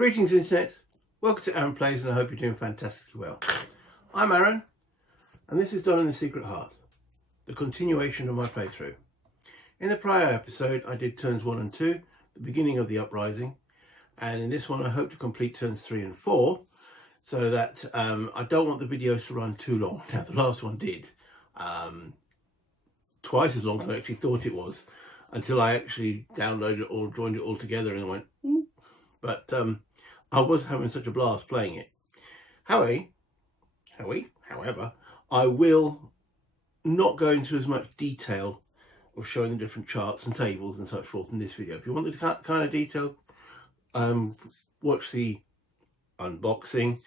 Greetings Internet, welcome to Aaron Plays, and I hope you're doing fantastically well. I'm Aaron and this is Done in the Secret Heart, the continuation of my playthrough. In the prior episode I did turns 1 and 2, the beginning of the uprising, and in this one I hope to complete turns 3 and 4 so that I don't want the videos to run too long. Now the last one did twice as long as I actually thought it was, until I actually downloaded it or joined it all together and I went, ooh. But I was having such a blast playing it. However, I will not go into as much detail of showing the different charts and tables and such forth in this video. If you want the kind of detail, watch the unboxing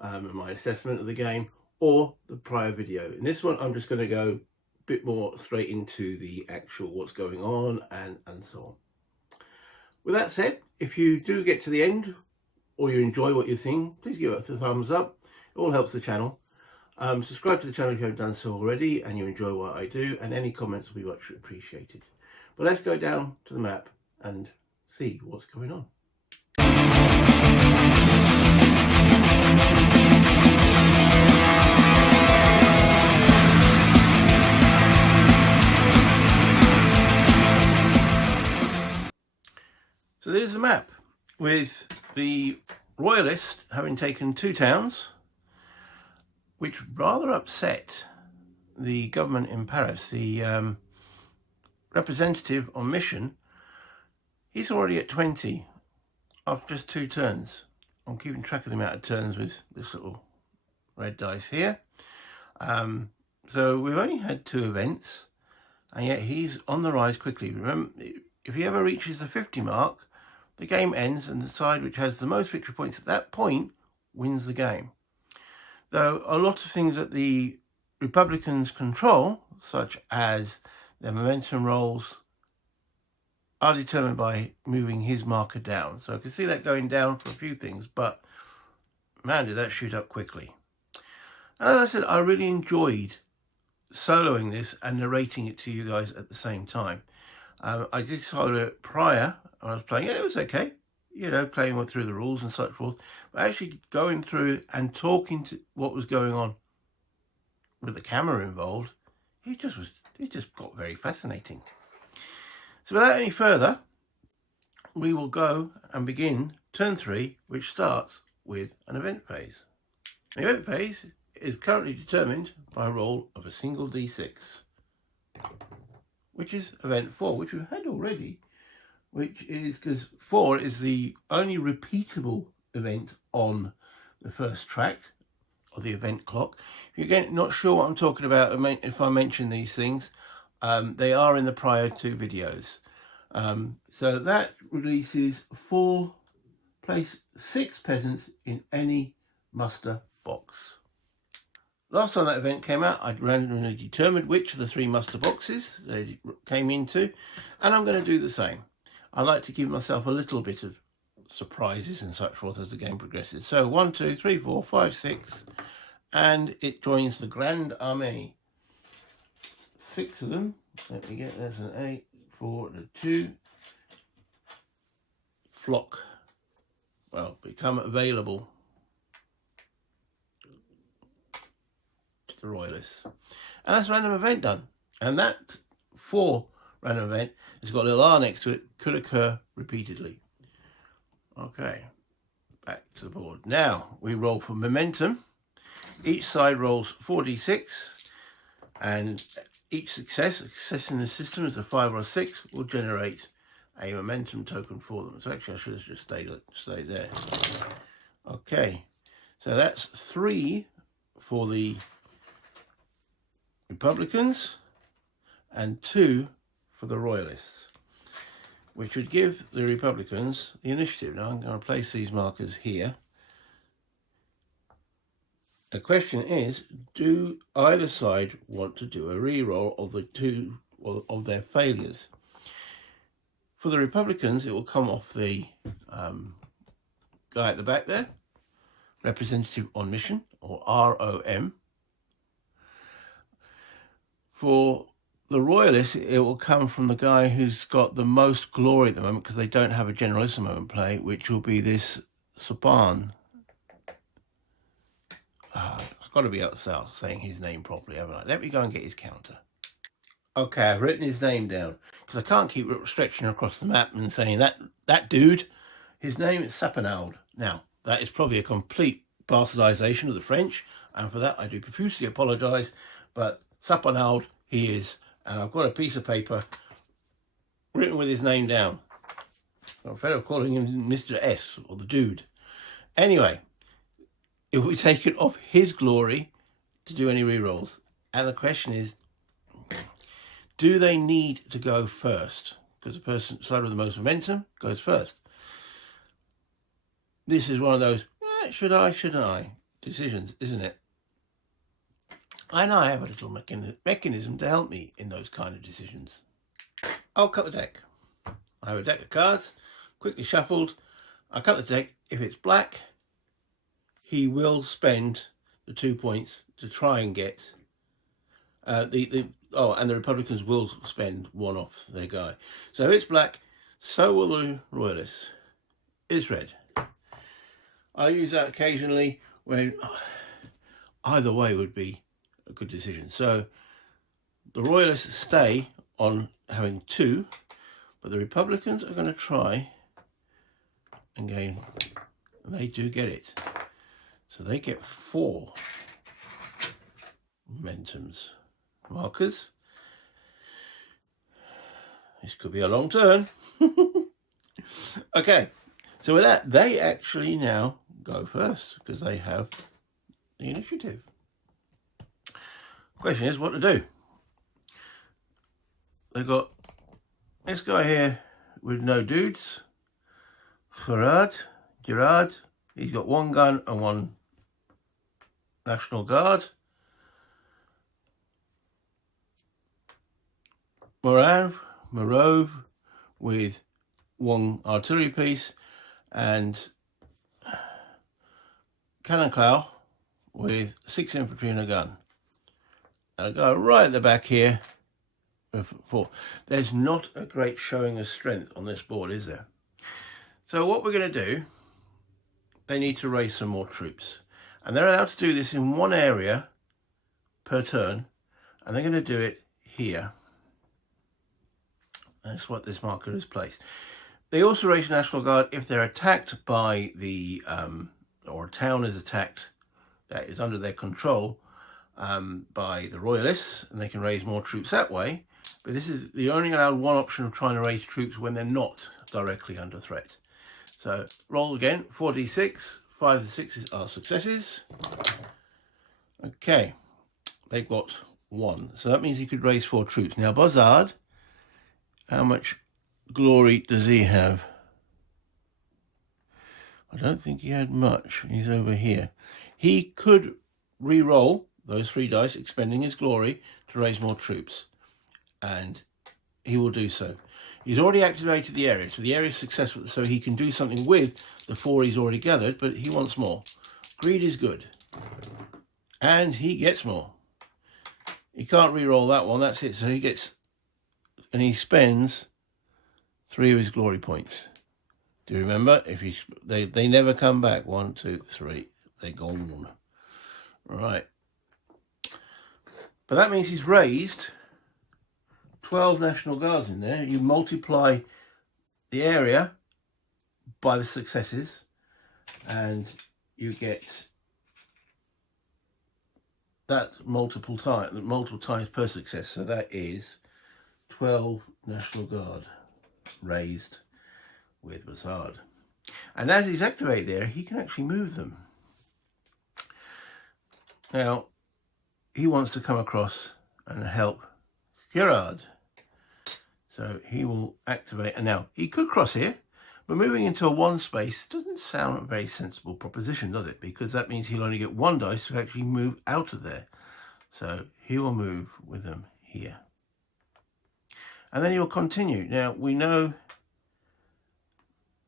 and my assessment of the game, or the prior video. In this one, I'm just going to go a bit more straight into the actual what's going on and so on. With that said, if you do get to the end, or you enjoy what you're seeing, please give it a thumbs up. It all helps the channel. Subscribe to the channel if you haven't done so already and you enjoy what I do, and any comments will be much appreciated. But let's go down to the map and see what's going on. So there's the map, with the Royalists having taken 2 towns, which rather upset the government in Paris. The representative on mission, he's already at 20 after just 2 turns. I'm keeping track of the amount of turns with this little red dice here. So we've only had 2 events, and yet he's on the rise quickly. Remember, if he ever reaches the 50 mark, the game ends, and the side which has the most victory points at that point wins the game. Though a lot of things that the Republicans control, such as their momentum rolls, are determined by moving his marker down. So I can see that going down for a few things, but man, did that shoot up quickly. And as I said, I really enjoyed soloing this and narrating it to you guys at the same time. I did solo it prior when I was playing it. It was okay, you know, playing through the rules and such forth. But actually going through and talking to what was going on with the camera involved, it just got very fascinating. So without any further, we will go and begin turn 3, which starts with an event phase. The event phase is currently determined by a roll of a single d6, which is event 4, which we had already, which is because 4 is the only repeatable event on the first track of the event clock. If you're again not sure what I'm talking about, if I mention these things, they are in the prior 2 videos. So that releases 4, place 6 peasants in any muster box. Last time that event came out, I'd randomly determined which of the 3 muster boxes they came into, and I'm going to do the same. I like to give myself a little bit of surprises and such forth as the game progresses. So 1, 2, 3, 4, 5, 6, and it joins the Grande Armée. 6 of them. Let me get, there's an 8, 4, and a 2. Flock. Well, become available. The Royalists, and that's a random event done, and that 4 random event has got a little R next to it, could occur repeatedly. Okay, back to the board. Now we roll for momentum. Each side rolls 4d6, and each success in the system is a 5 or a 6 will generate a momentum token for them. So actually I should have just stayed there. Okay, so that's 3 for the Republicans and 2 for the Royalists, which would give the Republicans the initiative. Now I'm going to place these markers here. The question is, do either side want to do a re-roll of the 2 of their failures? For the Republicans, it will come off the guy at the back there, representative on mission, or ROM. For the Royalists, it will come from the guy who's got the most glory at the moment, because they don't have a generalissimo in play, which will be this Sapan. I've got to be out south saying his name properly, haven't I? Let me go and get his counter. Okay, I've written his name down because I can't keep stretching across the map and saying that dude. His name is Sapanald. Now, that is probably a complete bastardization of the French, and for that I do profusely apologise, but Sapanald he is, and I've got a piece of paper written with his name down. I'm afraid of calling him Mr. S, or the dude. Anyway, if we take it off his glory to do any rerolls, and the question is, do they need to go first? Because the person side with the most momentum goes first. This is one of those, should I decisions, isn't it? I know I have a little mechanism to help me in those kind of decisions. I'll cut the deck. I have a deck of cards, quickly shuffled. I cut the deck. If it's black, he will spend the 2 points to try and get and the Republicans will spend one off their guy. So if it's black, so will the Royalists. It's red. I use that occasionally when either way would be a good decision. So the Royalists stay on having 2, but the Republicans are going to try and gain, and they do get it. So they get 4 momentums. Markers. This could be a long turn. Okay, so with that, they actually now go first because they have the initiative. Question is what to do. They've got this guy here with no dudes. Gerard, he's got 1 gun and 1 National Guard. Morove with 1 artillery piece, and Canonclaw with 6 infantry and a gun. And I'll go right at the back here with 4. There's not a great showing of strength on this board, is there? So what we're going to do, they need to raise some more troops. And they're allowed to do this in 1 area per turn, and they're going to do it here. That's what this marker is placed. They also raise National Guard if they're attacked by the, or a town is attacked that is under their control by the Royalists, and they can raise more troops that way. But this is the only allowed 1 option of trying to raise troops when they're not directly under threat. So roll again, 4d6, 5 and 6s are successes. Okay, they've got 1. So that means he could raise 4 troops. Now Buzzard, how much glory does he have? I don't think he had much. He's over here. He could re-roll those 3 dice, expending his glory to raise more troops. And he will do so. He's already activated the area, so the area is successful, so he can do something with the 4 he's already gathered, but he wants more. Greed is good. And he gets more. He can't re-roll that one, that's it. So he gets, and he spends 3 of his glory points. Do you remember? If they never come back. 1, 2, 3. They're gone. Right. But that means he's raised 12 National Guards in there. You multiply the area by the successes and you get that multiple times per success. So that is 12 National Guard raised with Buzzard. And as he's activated there, he can actually move them. Now, he wants to come across and help Gerard. So he will activate, and now he could cross here, but moving into a 1 space doesn't sound a very sensible proposition, does it? Because that means he'll only get 1 dice to actually move out of there. So he will move with them here. And then he will continue. Now we know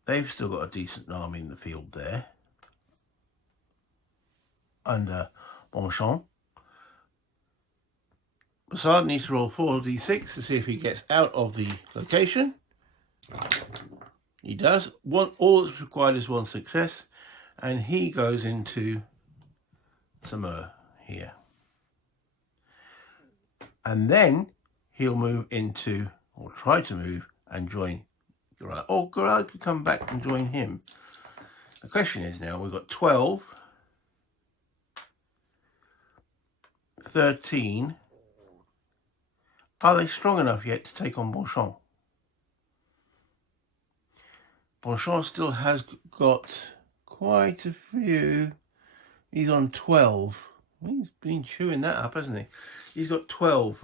they've still got a decent army in the field there under Bonchamp. Buzzard needs to roll 4d6 to see if he gets out of the location. He does. All that's required is 1 success. and he goes into Saumur here. And then he'll move into, or try to move, and join Gerard. Or Gerard could come back and join him. The question is now, we've got 12, 13. Are they strong enough yet to take on Bonchamp? Bonchamp still has got quite a few. He's on 12. He's been chewing that up, hasn't he? He's got 12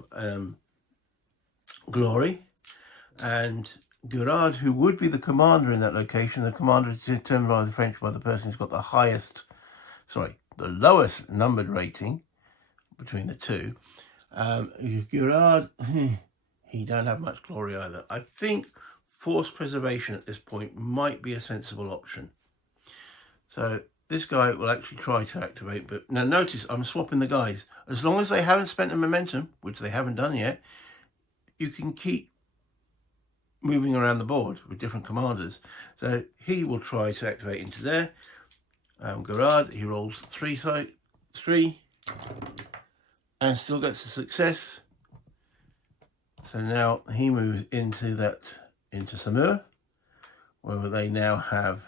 glory. And Gerard, who would be the commander in that location, the commander is determined by the French by the person who's got the the lowest numbered rating between the two. Gerard, he don't have much glory either. I think forced preservation at this point might be a sensible option. So this guy will actually try to activate, but now notice I'm swapping the guys. As long as they haven't spent the momentum, which they haven't done yet, you can keep moving around the board with different commanders. So he will try to activate into there. Gerard, he rolls 3 and still gets a success. So now he moves into Saumur, where they now have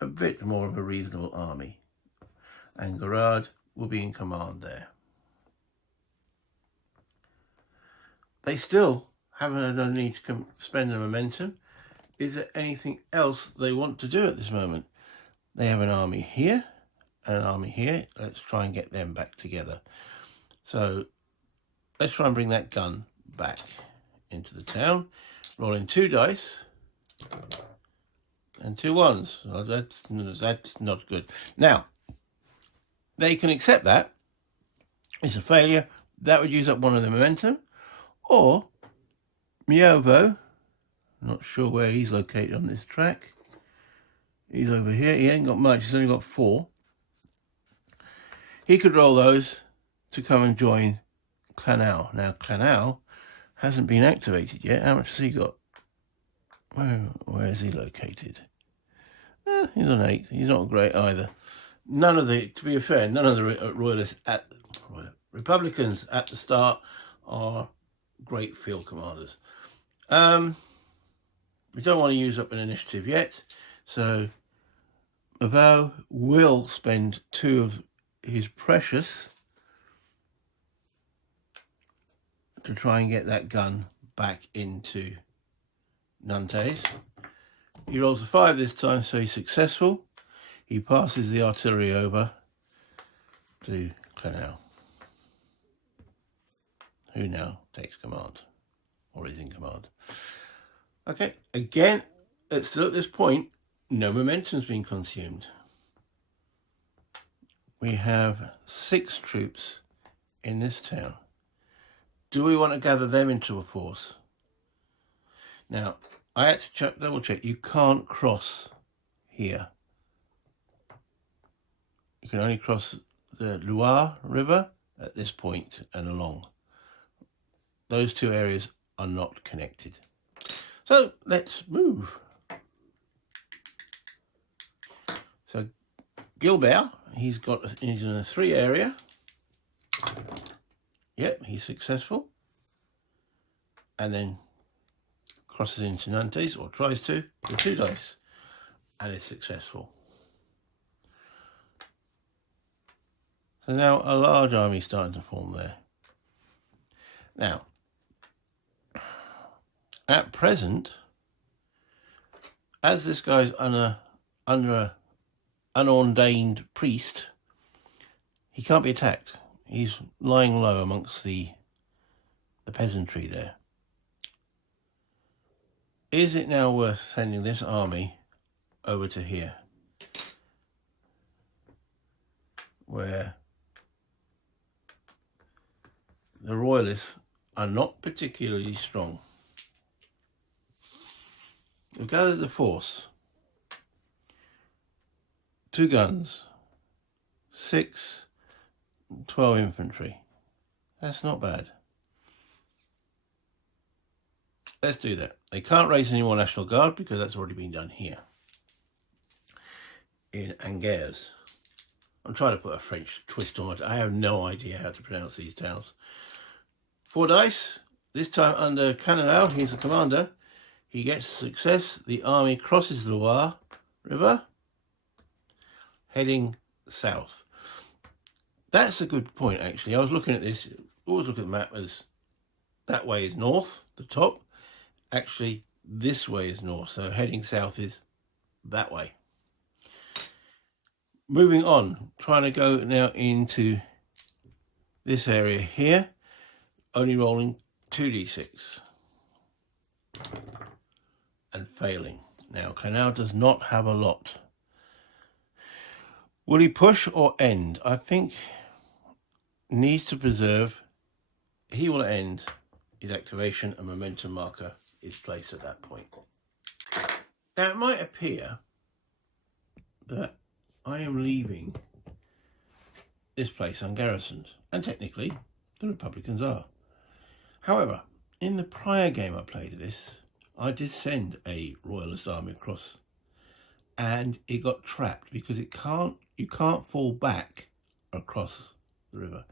a bit more of a reasonable army, and Gerard will be in command there. They still haven't no need to spend the momentum. Is there anything else they want to do at this moment? They have an army here and an army here. Let's try and get them back together. So let's try and bring that gun back into the town. Rolling 2 dice and 2 ones. Well, that's not good. Now, they can accept that. It's a failure. That would use up one of the momentum. Or Miovo, not sure where he's located on this track. He's over here. He ain't got much. He's only got 4. He could roll those to come and join Clanau. Now, Clanau hasn't been activated yet. How much has he got? Where is he located? He's on 8. He's not great either. To be fair, none of the Republicans at the start are great field commanders. We don't want to use up an initiative yet, so Mabau will spend 2 of his precious to try and get that gun back into Nantes. He rolls a 5 this time, so he's successful. He passes the artillery over to Clanau, who now takes command, or is in command. Okay, again, still at this point, no momentum's been consumed. We have 6 troops in this town. Do we want to gather them into a force? Now, I had to double check. You can't cross here. You can only cross the Loire River at this point and along. Those 2 areas are not connected. So let's move. So Gilbert, he's in a 3 area. Yep, he's successful. And then crosses into Nantes, or tries to, with 2 dice, and is successful. So now a large army starting to form there. Now, at present, as this guy's under an unordained priest, he can't be attacked. He's lying low amongst the peasantry there. Is it now worth sending this army over to here, where the Royalists are not particularly strong? We've gathered the force. 2 guns, 6, 12 infantry. That's not bad. Let's do that. They can't raise any more National Guard because that's already been done here. in Angers. I'm trying to put a French twist on it. I have no idea how to pronounce these towns. 4 dice. This time under Canelao, he's the commander. He gets success. The army crosses the Loire River, heading south. That's a good point, actually. I was looking at this. Always look at the map as that way is north, the top. Actually, this way is north, so heading south is that way. Moving on, trying to go now into this area here, only rolling 2d6 and failing. Now, Clenau does not have a lot. Will he push or end? I think needs to preserve. He will end his activation. A momentum marker is placed at that point. Now, it might appear that I am leaving this place ungarrisoned, and technically the Republicans are. However, in the prior game I played of this, I did send a Royalist army across, and it got trapped because you can't fall back across the river.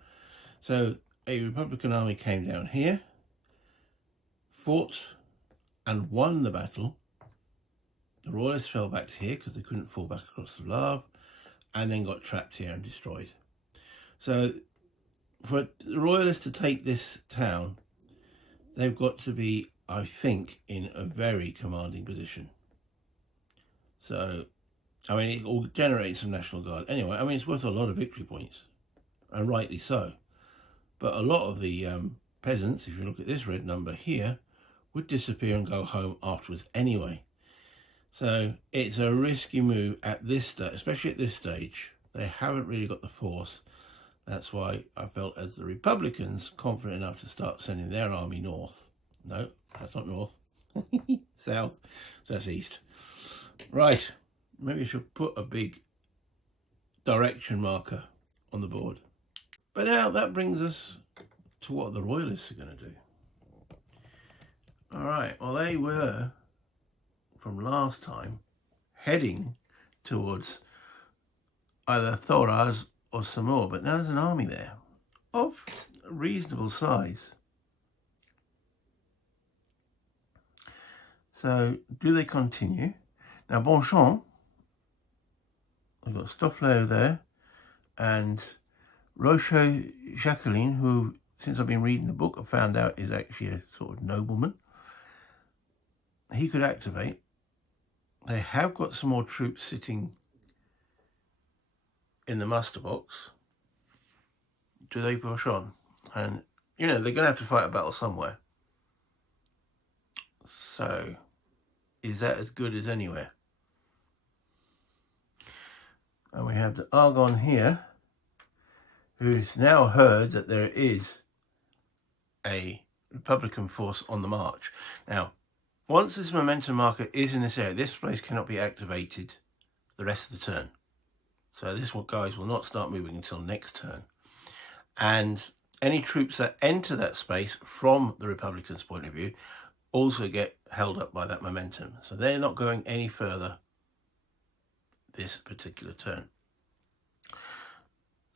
So a Republican army came down here, fought and won the battle. The Royalists fell back to here because they couldn't fall back across the Loire, and then got trapped here and destroyed. So for the Royalists to take this town, they've got to be, I think, in a very commanding position. So, I mean, it will generate some National Guard. Anyway, I mean, it's worth a lot of victory points, and rightly so. But a lot of the peasants, if you look at this red number here, would disappear and go home afterwards anyway. So it's a risky move at this stage, especially at this stage. They haven't really got the force. That's why I felt, as the Republicans, confident enough to start sending their army north. No, that's not north. South. So that's east. Right. Maybe I should put a big direction marker on the board. But now that brings us to what the Royalists are going to do. All right. Well, they were, from last time, heading towards either Thoraz or Samor, but now there's an army there of a reasonable size. So do they continue? Now Bonchamp, we've got Stoffleo there, and Roche Jacqueline, who, since I've been reading the book, I've found out is actually a sort of nobleman. He could activate. They have got some more troops sitting in the muster box. Do they push on? And, you know, they're going to have to fight a battle somewhere. So, is that as good as anywhere? And we have the Argonne here, who's now heard that there is a Republican force on the march. Now, once this momentum marker is in this area, this place cannot be activated the rest of the turn. So this guys will not start moving until next turn. And any troops that enter that space from the Republicans' point of view also get held up by that momentum. So they're not going any further this particular turn.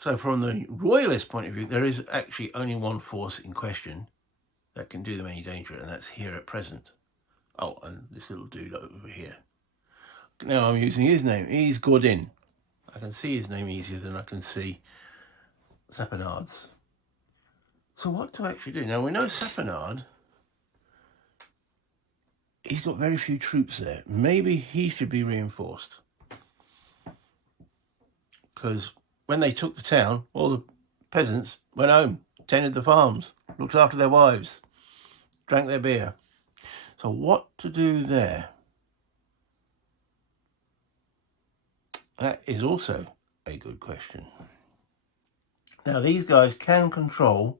So from the Royalist point of view, there is actually only one force in question that can do them any danger, and that's here at present. Oh, and this little dude over here. Now I'm using his name. He's Godin. I can see his name easier than I can see Sapenard's. So what to actually do? Now we know Sapenard, he's got very few troops there. Maybe he should be reinforced. Because when they took the town, all the peasants went home, tended the farms, looked after their wives, drank their beer. So what to do there? That is also a good question. Now these guys can control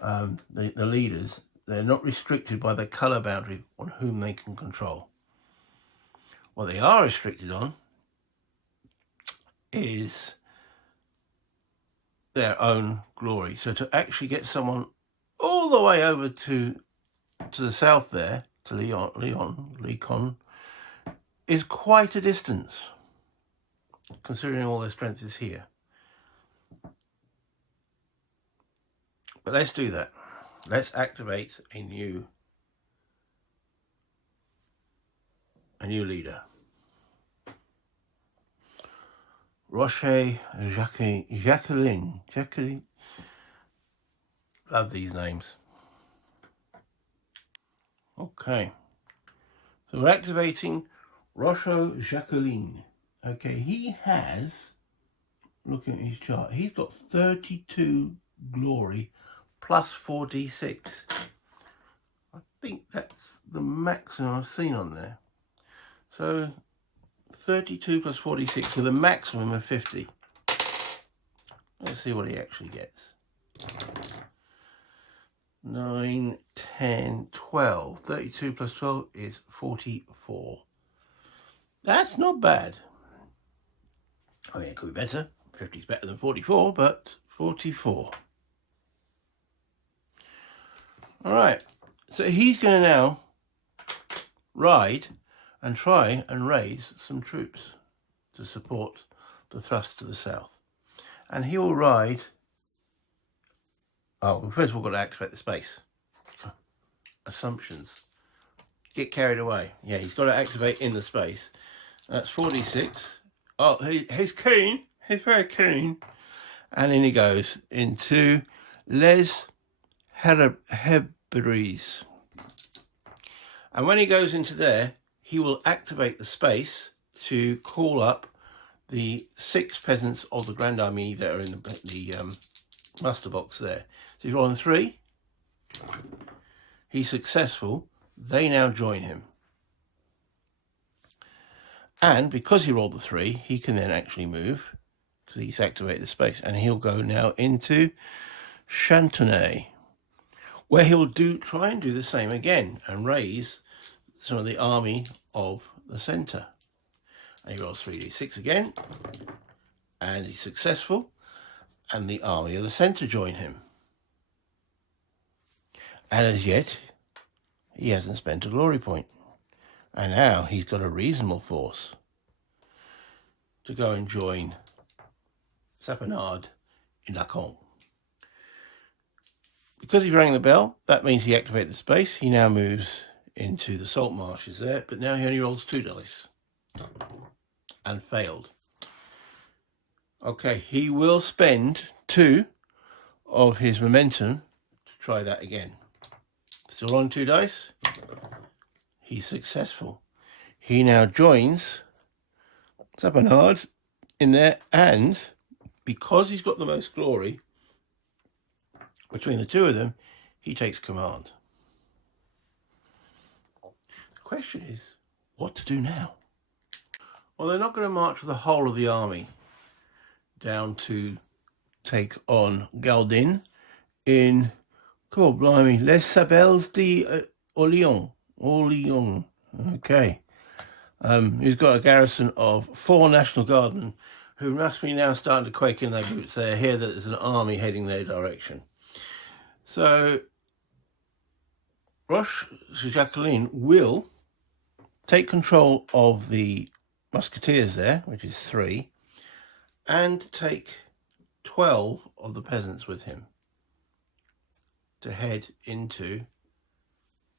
the leaders. They're not restricted by the colour boundary on whom they can control. What they are restricted on is their own glory. So to actually get someone all the way over to the south there, to Leon, is quite a distance. considering all their strength is here. But let's do that. Let's activate a new leader. Roche Jacqueline. Love these names. Okay. So we're activating Roche Jacqueline. Okay, he has, looking at his chart, he's got 32 glory plus 4d6. I think that's the maximum I've seen on there. So 32 plus 46 with a maximum of 50. Let's see what he actually gets. 9, 10, 12. 32 plus 12 is 44. That's not bad. I mean, it could be better. 50 is better than 44, but 44. All right. So he's going to now ride and try and raise some troops to support the thrust to the south. And he will ride... Oh, well, first of all, we've got to activate the space. Assumptions. Get carried away. Yeah, he's got to activate in the space. That's 46. Oh, he's keen. He's very keen. And in he goes into Les Hebrides. And when he goes into there, he will activate the space to call up the 6 peasants of the Grand Army that are in the muster box there. So he's rolling 3. He's successful. They now join him. And because he rolled the 3, he can then actually move because he's activated the space. And he'll go now into Chantenay, where he'll try and do the same again and raise some of the army of the centre. And he rolls 3d6 again. And he's successful. And the army of the centre join him. And as yet, he hasn't spent a glory point. And now he's got a reasonable force to go and join Saponard in Lacan. Because he rang the bell, that means he activated the space. He now moves into the salt marshes there, but now he only rolls 2 dice and failed. Okay, he will spend 2 of his momentum to try that again. Still on 2 dice. He's successful. He now joins Saponard in there, and because he's got the most glory between the 2 of them, he takes command. The question is, what to do now? Well, they're not going to march with the whole of the army down to take on Galdin in, God blimey, Les Sables d'Orléans. Okay. He's got a garrison of 4 National Guardsmen who must be now starting to quake in their boots. They hear that there's an army heading their direction. So Roche Jacqueline will take control of the musketeers there, which is 3, and take 12 of the peasants with him to head into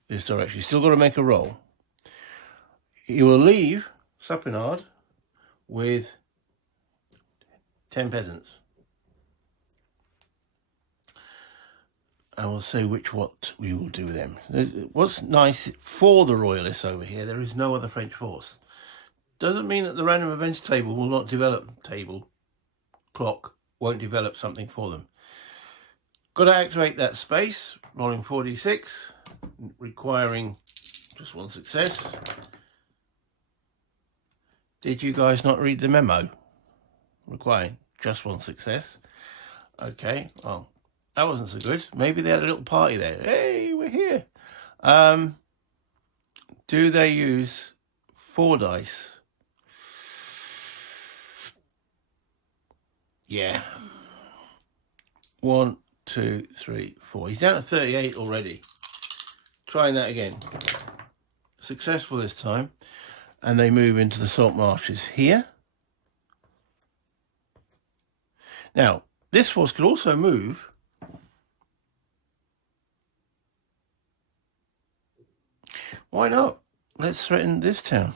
this direction. He's still got to make a roll. He will leave Saponard with 10 peasants. And we'll see what we will do with them. What's nice for the Royalists over here, there is no other French force. Doesn't mean that the random events table will not develop, clock won't develop something for them. Got to activate that space, rolling 4d6, requiring just 1 success. Did you guys not read the memo? Requiring just 1 success. Okay, well, that wasn't so good. Maybe they had a little party there. Hey, we're here. Do they use 4 dice? Yeah. 1, 2, 3, 4. He's down to 38 already. Trying that again. Successful this time. And they move into the salt marshes here. Now, this force could also move why not? Let's threaten this town.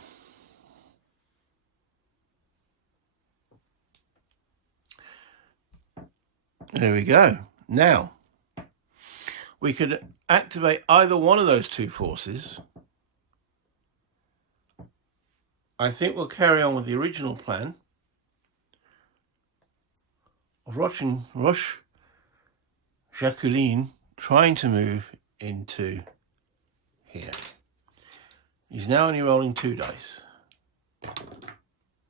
There we go. Now, we could activate either one of those two forces. I think we'll carry on with the original plan of Roche Jacqueline trying to move into here. He's now only rolling 2 dice,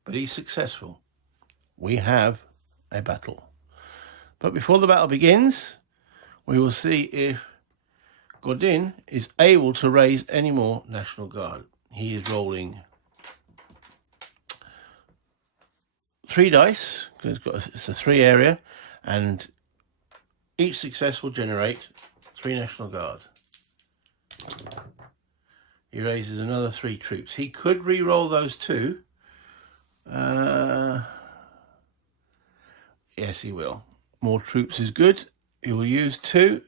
but he's successful. We have a battle. But before the battle begins, we will see if Godin is able to raise any more National Guard. He is rolling 3 dice, because it's a 3 area, and each success will generate 3 National Guard. He raises another 3 troops. He could re-roll those 2. Yes, he will. More troops is good. He will use 2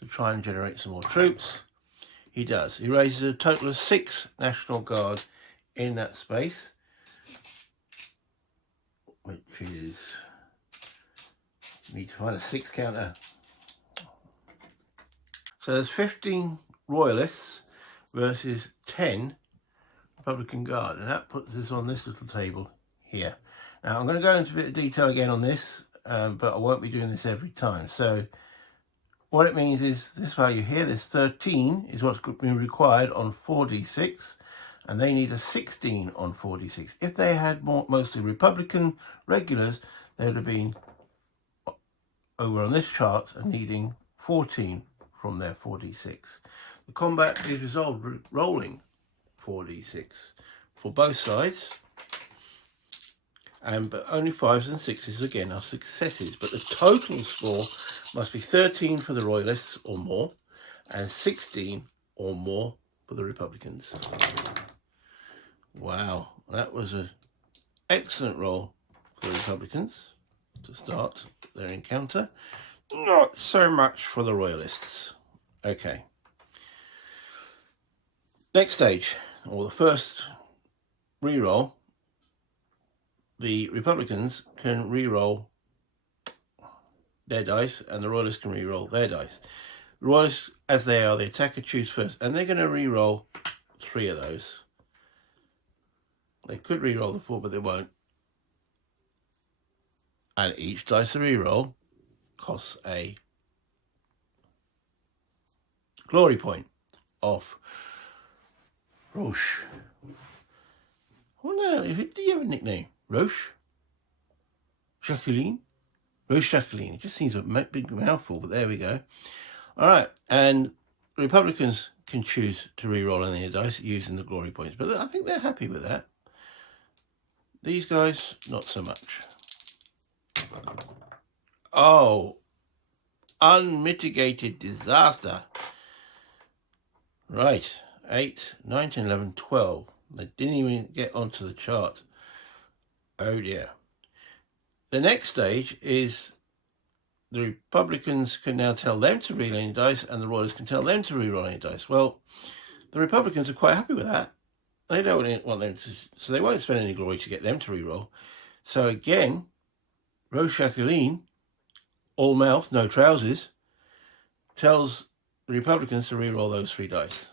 to try and generate some more troops. He does. He raises a total of 6 National Guard in that space, which is, need to find a 6 counter. So there's 15 Royalists versus 10 Republican Guard, and that puts us on this little table here. Now I'm going to go into a bit of detail again on this, but I won't be doing this every time. So what it means is this value here, this 13, is what's been required on 4d6, and they need a 16 on 4d6. If they had mostly Republican regulars, they would have been over on this chart and needing 14 from their 4d6. The combat is resolved rolling 4d6 for both sides, but only 5s and 6s again are successes. But the total score must be 13 for the Royalists or more, and 16 or more for the Republicans. Wow, that was an excellent roll for the Republicans to start their encounter. Not so much for the Royalists. Okay. Next stage, or the first re-roll, the Republicans can re-roll their dice and the Royalists can re-roll their dice. The Royalists, as they are, the attacker choose first, and they're going to re-roll 3 of those. They could re-roll the 4, but they won't. And each dice re-roll costs a glory point of Roche. I wonder, do you have a nickname? Roche? Jacqueline? Roche Jacqueline. It just seems a big mouthful, but there we go. All right, and Republicans can choose to re-roll any of the dice using the glory points, but I think they're happy with that. These guys, not so much. Oh, unmitigated disaster. Right, 8, 9, 10, 11, 12. They didn't even get onto the chart. Oh dear. The next stage is the Republicans can now tell them to re-roll any dice, and the Royalists can tell them to re-roll any dice. Well, the Republicans are quite happy with that. They don't want them to, so they won't spend any glory to get them to re-roll. So again, Roche Jacqueline, all mouth, no trousers, tells the Republicans to re-roll those 3 dice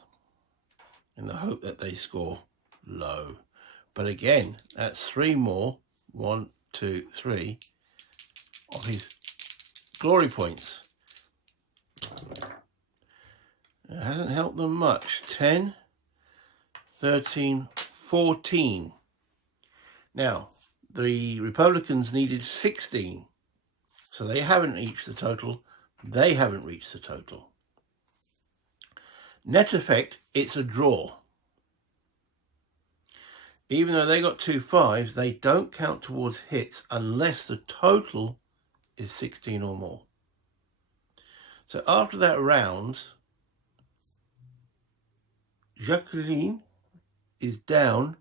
in the hope that they score low. But again, that's 3 more, 1, 2, 3, of his glory points. It hasn't helped them much. 10, 13, 14. Now, the Republicans needed 16, so they haven't reached the total. They haven't reached the total. Net effect, it's a draw. Even though they got 2 5s, they don't count towards hits unless the total is 16 or more. So after that round, Jacqueline is down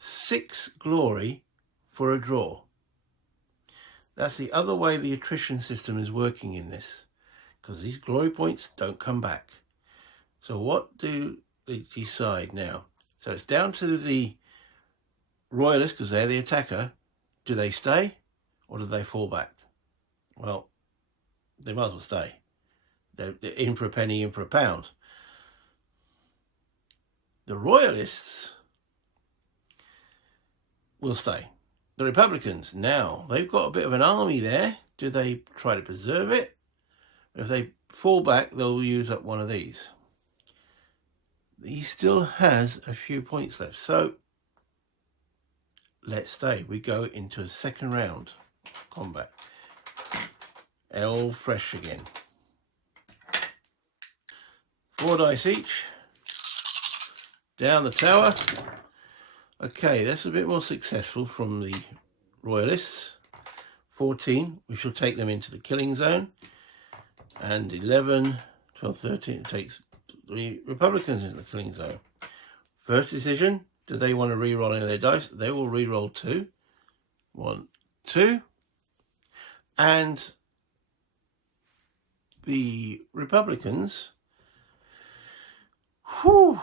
6 glory for a draw. That's the other way the attrition system is working in this, because these glory points don't come back. So what do they decide now? So it's down to the Royalists, because they're the attacker. Do they stay or do they fall back? Well, they might as well stay. They're in for a penny, in for a pound. The Royalists will stay. The Republicans, now, they've got a bit of an army there. Do they try to preserve it? If they fall back, they'll use up one of these. He still has a few points left. So, let's stay. We go into a second round combat. All fresh again. 4 dice each. Down the tower. Okay, that's a bit more successful from the Royalists. 14, we shall take them into the killing zone. And 11, 12, 13, it takes the Republicans into the killing zone. First decision, do they want to re-roll any of their dice? They will re-roll 2. 1, 2. And the Republicans, whew,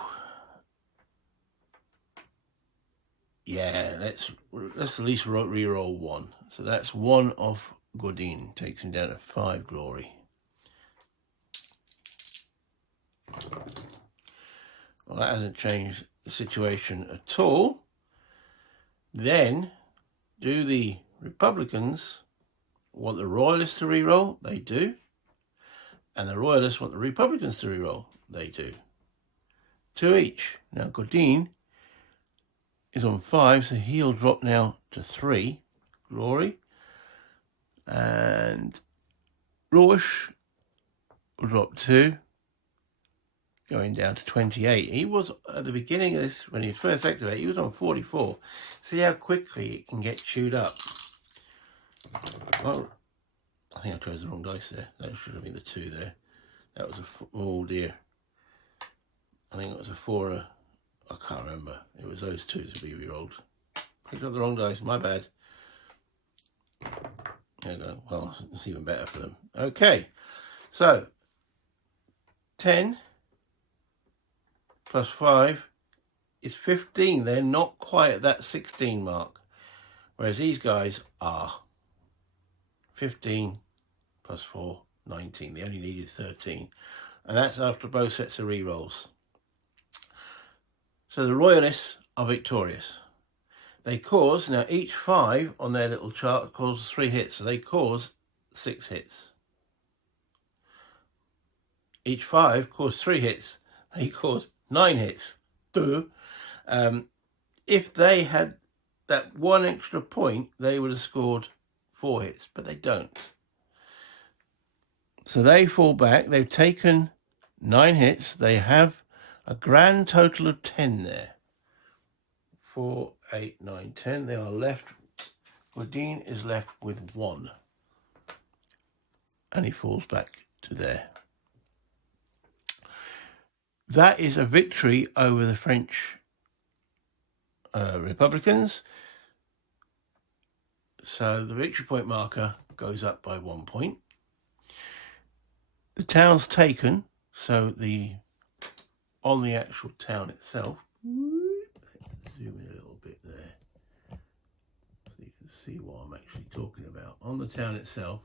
yeah, let's at least re-roll 1. So that's 1 off Godin, takes him down to 5 glory. Well, that hasn't changed the situation at all. Then, do the Republicans want the Royalists to re-roll? They do. And the Royalists want the Republicans to re-roll? They do. 2 each. Now, Godin is on 5, so he'll drop now to 3 glory. And Rourke will drop 2, going down to 28. He was, at the beginning of this, when he first activated, he was on 44. See how quickly it can get chewed up. Well, I think I chose the wrong dice there. That should have been the 2 there. That was oh dear. I think it was a 4. I can't remember. It was those 2s to be re-rolled. Picked up the wrong dice. My bad. There we go. Well, it's even better for them. Okay. So, 10 plus 5 is 15. They're not quite at that 16 mark. Whereas these guys are. 15 plus 4, 19. They only needed 13. And that's after both sets of re-rolls. So the Royalists are victorious. They cause, now each 5 on their little chart causes 3 hits. So they cause 6 hits. Each 5 cause 3 hits. They cause 9 hits. If they had that 1 extra point, they would have scored 4 hits, but they don't. So they fall back. They've taken 9 hits. They have a grand total of 10 there. 4, 8, 9, 10. They are left. Godin is left with 1. And he falls back to there. That is a victory over the French Republicans. So the victory point marker goes up by 1 point. The town's taken, so on the actual town itself, let's zoom in a little bit there so you can see what I'm actually talking about. On the town itself,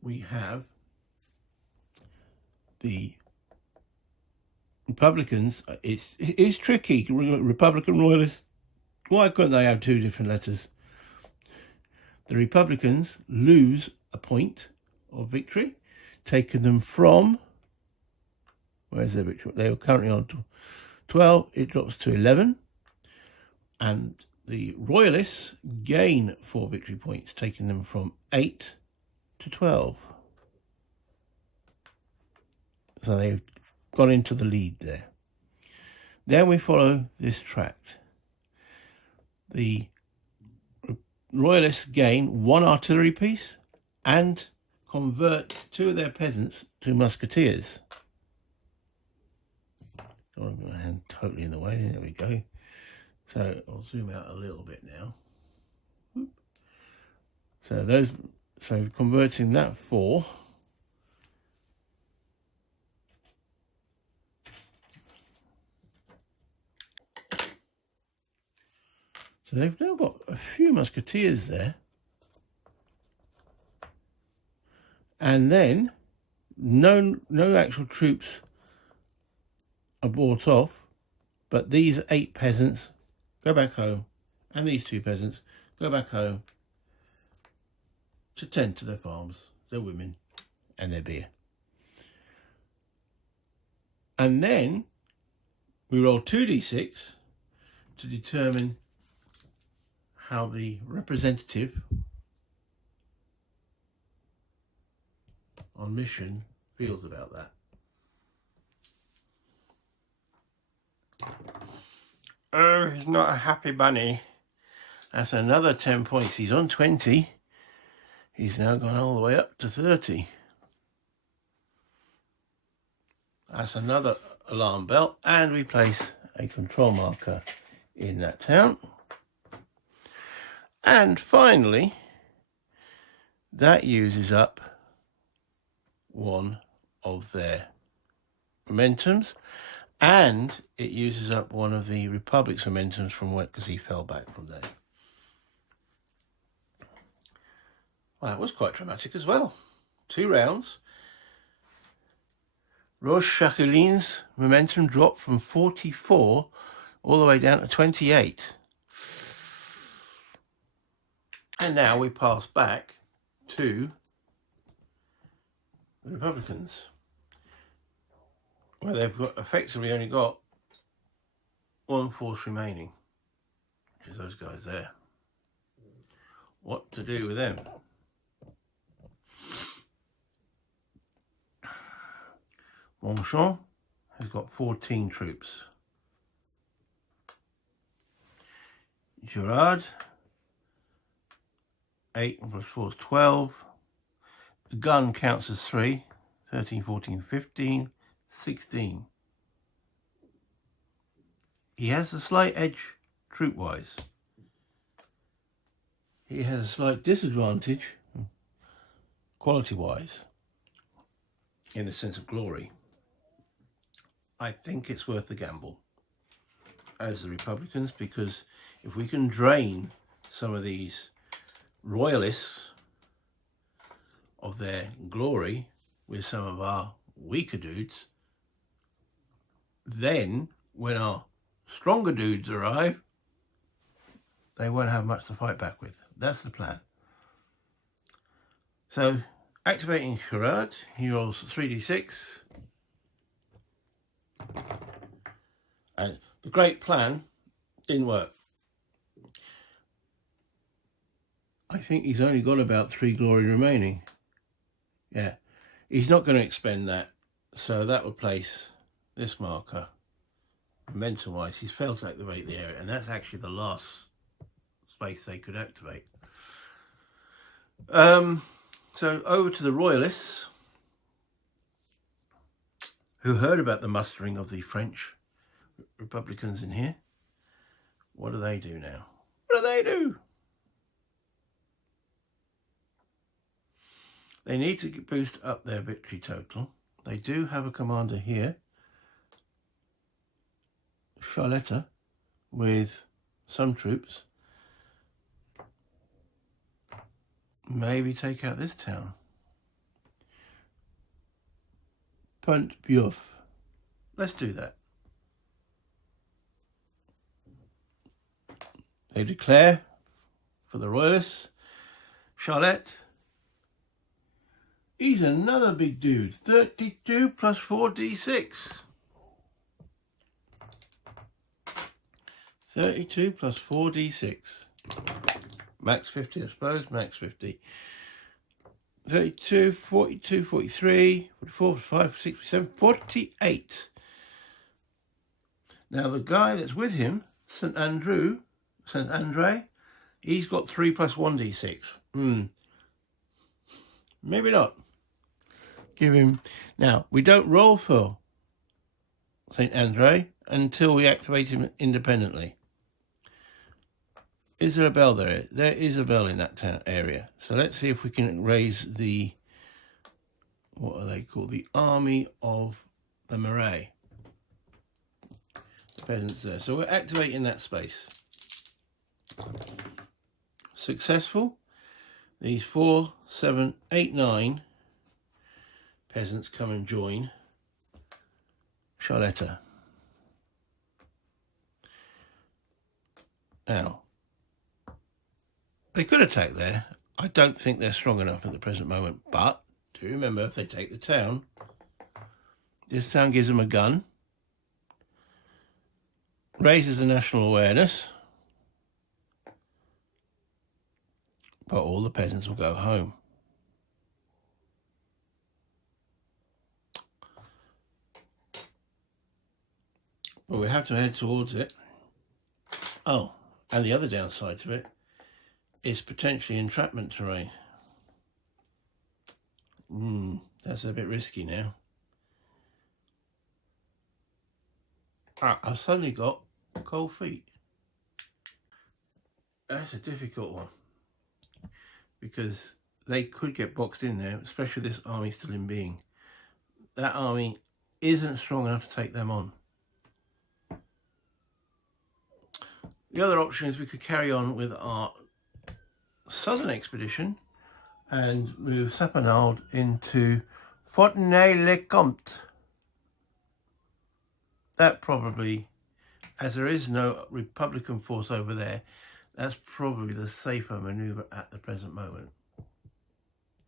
we have the Republicans. It's tricky. Republican Royalists. Why couldn't they have 2 different letters? The Republicans lose a point of victory, taking them from, where's their victory? They were currently on 12. It drops to 11, and the Royalists gain 4 victory points, taking them from 8 to 12. So they've gone into the lead there. Then we follow this tract. The Royalists gain 1 artillery piece and convert 2 of their peasants to musketeers. Don't want to put my hand totally in the way. There we go. So I'll zoom out a little bit now. So converting that 4. So they've now got a few musketeers there. And then no actual troops are bought off, but these 8 peasants go back home, and these 2 peasants go back home to tend to their farms, their women, and their beer. And then we roll 2d6 to determine how the representative on mission feels about that. Oh, he's not a happy bunny. That's another 10 points. He's on 20. He's now gone all the way up to 30. That's another alarm bell, and we place a control marker in that town. And finally, that uses up one of their momentums, and it uses up one of the Republic's momentums from what, because he fell back from there. Well, that was quite dramatic as well. 2 rounds. Roche-Jacqueline's momentum dropped from 44 all the way down to 28. And now we pass back to the Republicans, where they've got effectively only got 1 force remaining, which is those guys there. What to do with them? Montchamp has got 14 troops. Girard, 8 plus 4 is 12. The gun counts as 3. 13, 14, 15, 16. He has a slight edge troop-wise. He has a slight disadvantage quality-wise in the sense of glory. I think it's worth the gamble as the Republicans, because if we can drain some of these royalists of their glory with some of our weaker dudes, then when our stronger dudes arrive, they won't have much to fight back with. That's the plan. So activating Girard, he rolls 3d6. And the great plan didn't work. I think he's only got about 3 glory remaining. Yeah, he's not going to expend that. So that would place this marker, momentum wise. He's failed to activate the area, and that's actually the last space they could activate. So over to the Royalists, who heard about the mustering of the French Republicans in here. What do they do now? What do they do? They need to boost up their victory total. They do have a commander here, Charlotte, with some troops. Maybe take out this town. Pont-Bieuf. Let's do that. They declare for the Royalists. Charlotte. He's another big dude. 32 plus 4d6. 32 plus 4d6. Max 50, I suppose. Max 50. 32, 42, 43, 44, 45, 67, 48. Now the guy that's with him, St. Andre, he's got 3 plus 1d6. Maybe not. Give him... Now, we don't roll for St. Andre until we activate him independently. Is there a bell there? There is a bell in that town area. So let's see if we can raise the, what are they called? The Army of the Marais. Peasants there. So we're activating that space. Successful. These 4, 7, 8, 9 peasants come and join Charletta. Now, they could attack there. I don't think they're strong enough at the present moment, but do remember, if they take the town, this town gives them a gun, raises the national awareness, but all the peasants will go home. But we have to head towards it. Oh, and the other downside to it is potentially entrapment terrain. That's a bit risky now. I've suddenly got cold feet. That's a difficult one, because they could get boxed in there, especially this army still in being. That army isn't strong enough to take them on. The other option is we could carry on with our southern expedition and move Saponald into Fontenay-le-Comte. That probably, as there is no Republican force over there, that's probably the safer manoeuvre at the present moment.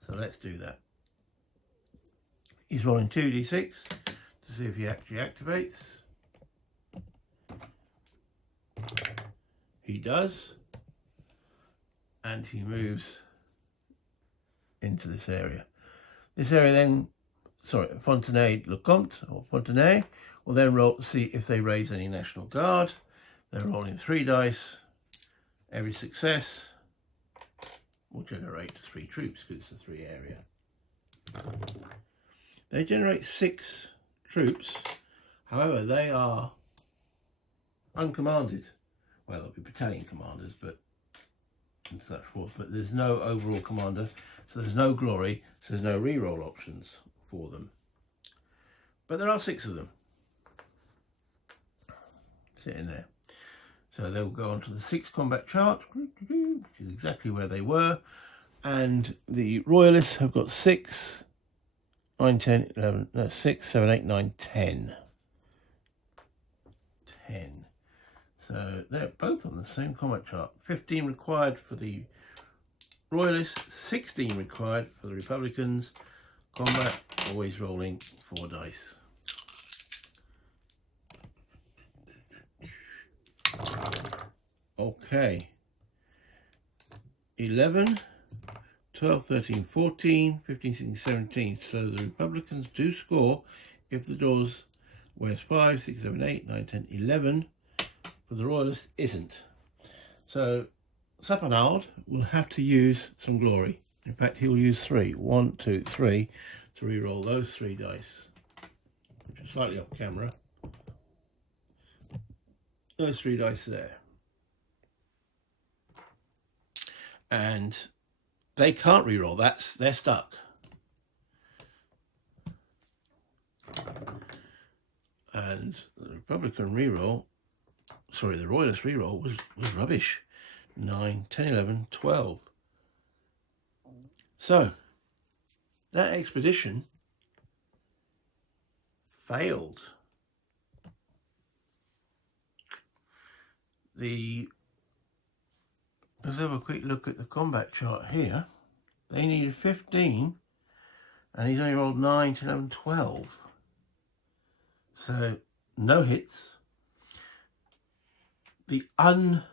So let's do that. He's rolling 2d6 to see if he actually activates. He does, and he moves into this area. This area then, Fontenay-le-Comte, or Fontenay, will then roll to see if they raise any National Guard. They're rolling 3 dice. Every success will generate 3 troops, because it's a 3 area. They generate 6 troops, however, they are uncommanded. Well, they'll be battalion commanders, but and such forth, but there's no overall commander, so there's no glory, so there's no re-roll options for them. But there are 6 of them sitting there. So they'll go on to the 6 combat chart, which is exactly where they were, and the Royalists have got 6, 9, 10, 11, no, 6, 7, 8, 9, 10. 10. So they're both on the same combat chart. 15 required for the Royalists, 16 required for the Republicans. Combat, always rolling 4 dice. Okay. 11, 12, 13, 14, 15, 16, 17. So the Republicans do score if the draws wears 5, 6, 7, 8, 9, 10, 11. But the Royalist isn't. So Saponald will have to use some glory. In fact, he'll use 3. 1, 2, 3 to re-roll those 3 dice, which are slightly off camera. Those 3 dice there. And they can't re-roll. They're stuck. And the Republican re-roll, sorry, the Royalist re-roll was rubbish. 9, 10, 11, 12. So that expedition failed. Let's have a quick look at the combat chart here. They needed 15 and he's only rolled 9, 10, 11, 12. So no hits. The uncommanded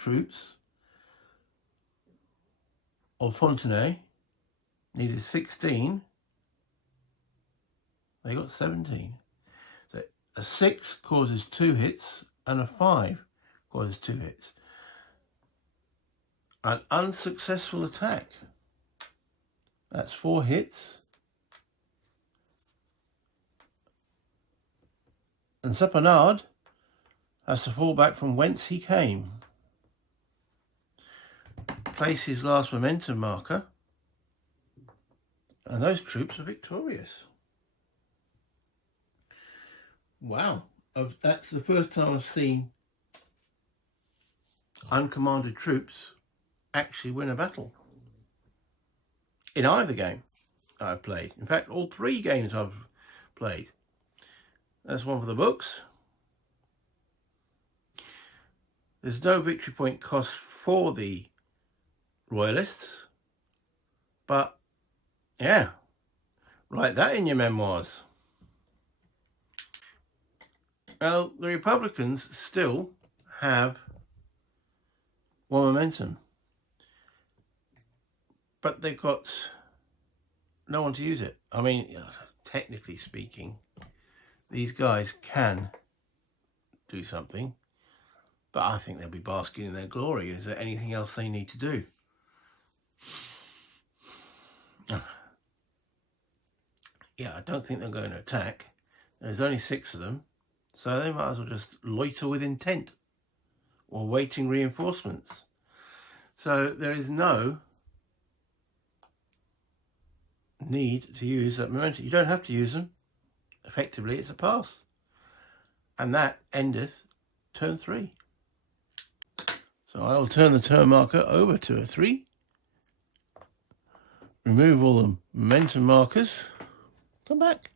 troops of Fontenay needed 16. They got 17. So a 6 causes 2 hits and a 5 causes 2 hits. An unsuccessful attack. That's 4 hits. And Saponald has to fall back from whence he came, place his last momentum marker, and those troops are victorious. Wow, that's the first time I've seen uncommanded troops actually win a battle in either game I've played. In fact, all 3 games I've played. That's one for the books. There's no victory point cost for the Royalists, but yeah, write that in your memoirs. Well, the Republicans still have 1 momentum, but they've got no one to use it. I mean, technically speaking, these guys can do something, but I think they'll be basking in their glory. Is there anything else they need to do? Yeah, I don't think they're going to attack. There's only 6 of them, so they might as well just loiter with intent or waiting reinforcements. So there is no need to use that momentum. You don't have to use them. Effectively, it's a pass. And that endeth turn 3. So I will turn the turn marker over to a 3. Remove all the momentum markers. Come back.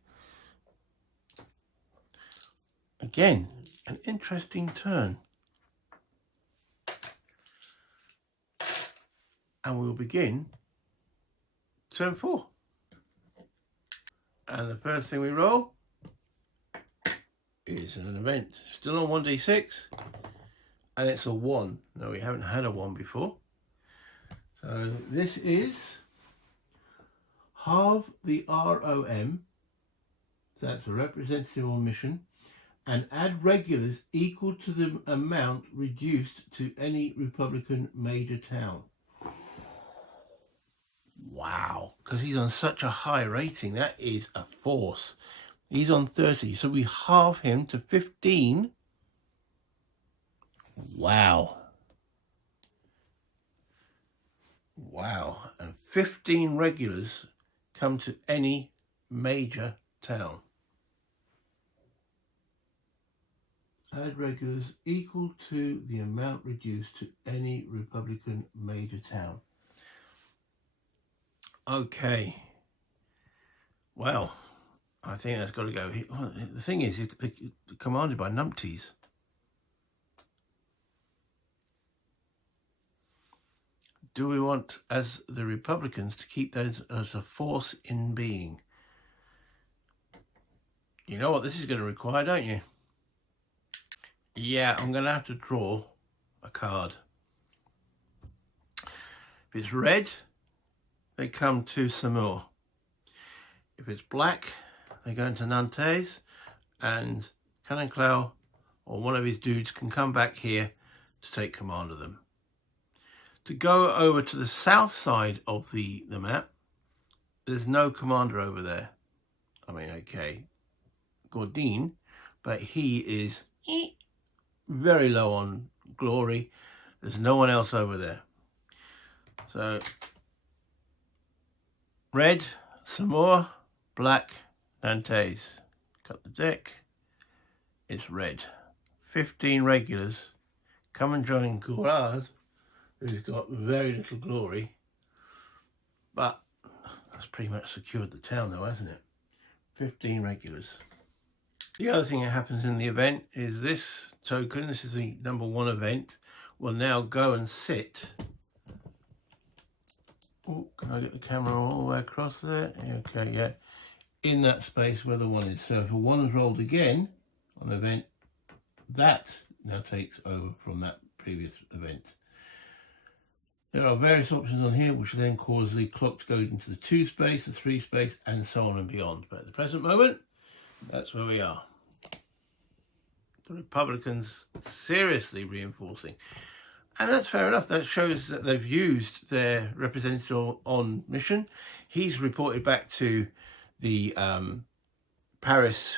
Again, an interesting turn. And we'll begin turn 4. And the first thing we roll is an event. Still on 1d6. And it's a 1. No, we haven't had a 1 before. So this is halve the ROM. So that's a representative on mission. And add regulars equal to the amount reduced to any Republican major town. Wow, because he's on such a high rating. That is a force. He's on 30, so we halve him to 15. Wow. Wow, and 15 regulars come to any major town. Add regulars equal to the amount reduced to any Republican major town. Okay. Well, I think that's got to go. Well, the thing is, they're commanded by numpties. Do we want, as the Republicans, to keep those as a force in being? You know what this is going to require, don't you? Yeah, I'm going to have to draw a card. If it's red, they come to Samoa. If it's black, they go into Nantes, and Cannon Clow or one of his dudes can come back here to take command of them. To go over to the south side of the map, there's no commander over there. I mean, okay, Gordine, but he is very low on glory. There's no one else over there. So red, Samoa, black, Nantes. Cut the deck. It's red. 15 regulars come and join Gourard, who's got very little glory. But that's pretty much secured the town though, hasn't it? 15 regulars. The other thing that happens in the event is this token, this is the number 1 event, will now go and sit. Oh, can I get the camera all the way across there? Okay, yeah. In that space where the 1 is. So if a 1 is rolled again on the event, that now takes over from that previous event. There are various options on here which then cause the clock to go into the 2 space, the 3 space, and so on and beyond. But at the present moment, that's where we are. The Republicans seriously reinforcing. And that's fair enough. That shows that they've used their representative on mission. He's reported back to the Paris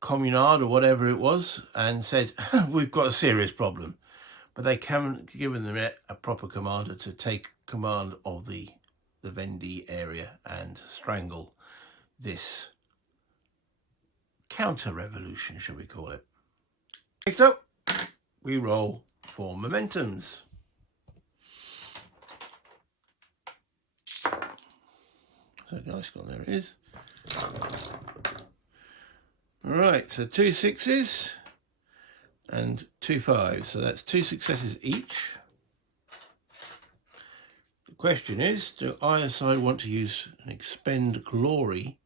communard or whatever it was and said, we've got a serious problem. But they haven't given them a proper commander to take command of the Vendee area and strangle this counter-revolution, shall we call it. Next up, we roll for momentums. So nice one, there it is. Right, so 2 6s and 2 5s, so that's 2 successes each. The question is, do either side want to use an expend glory?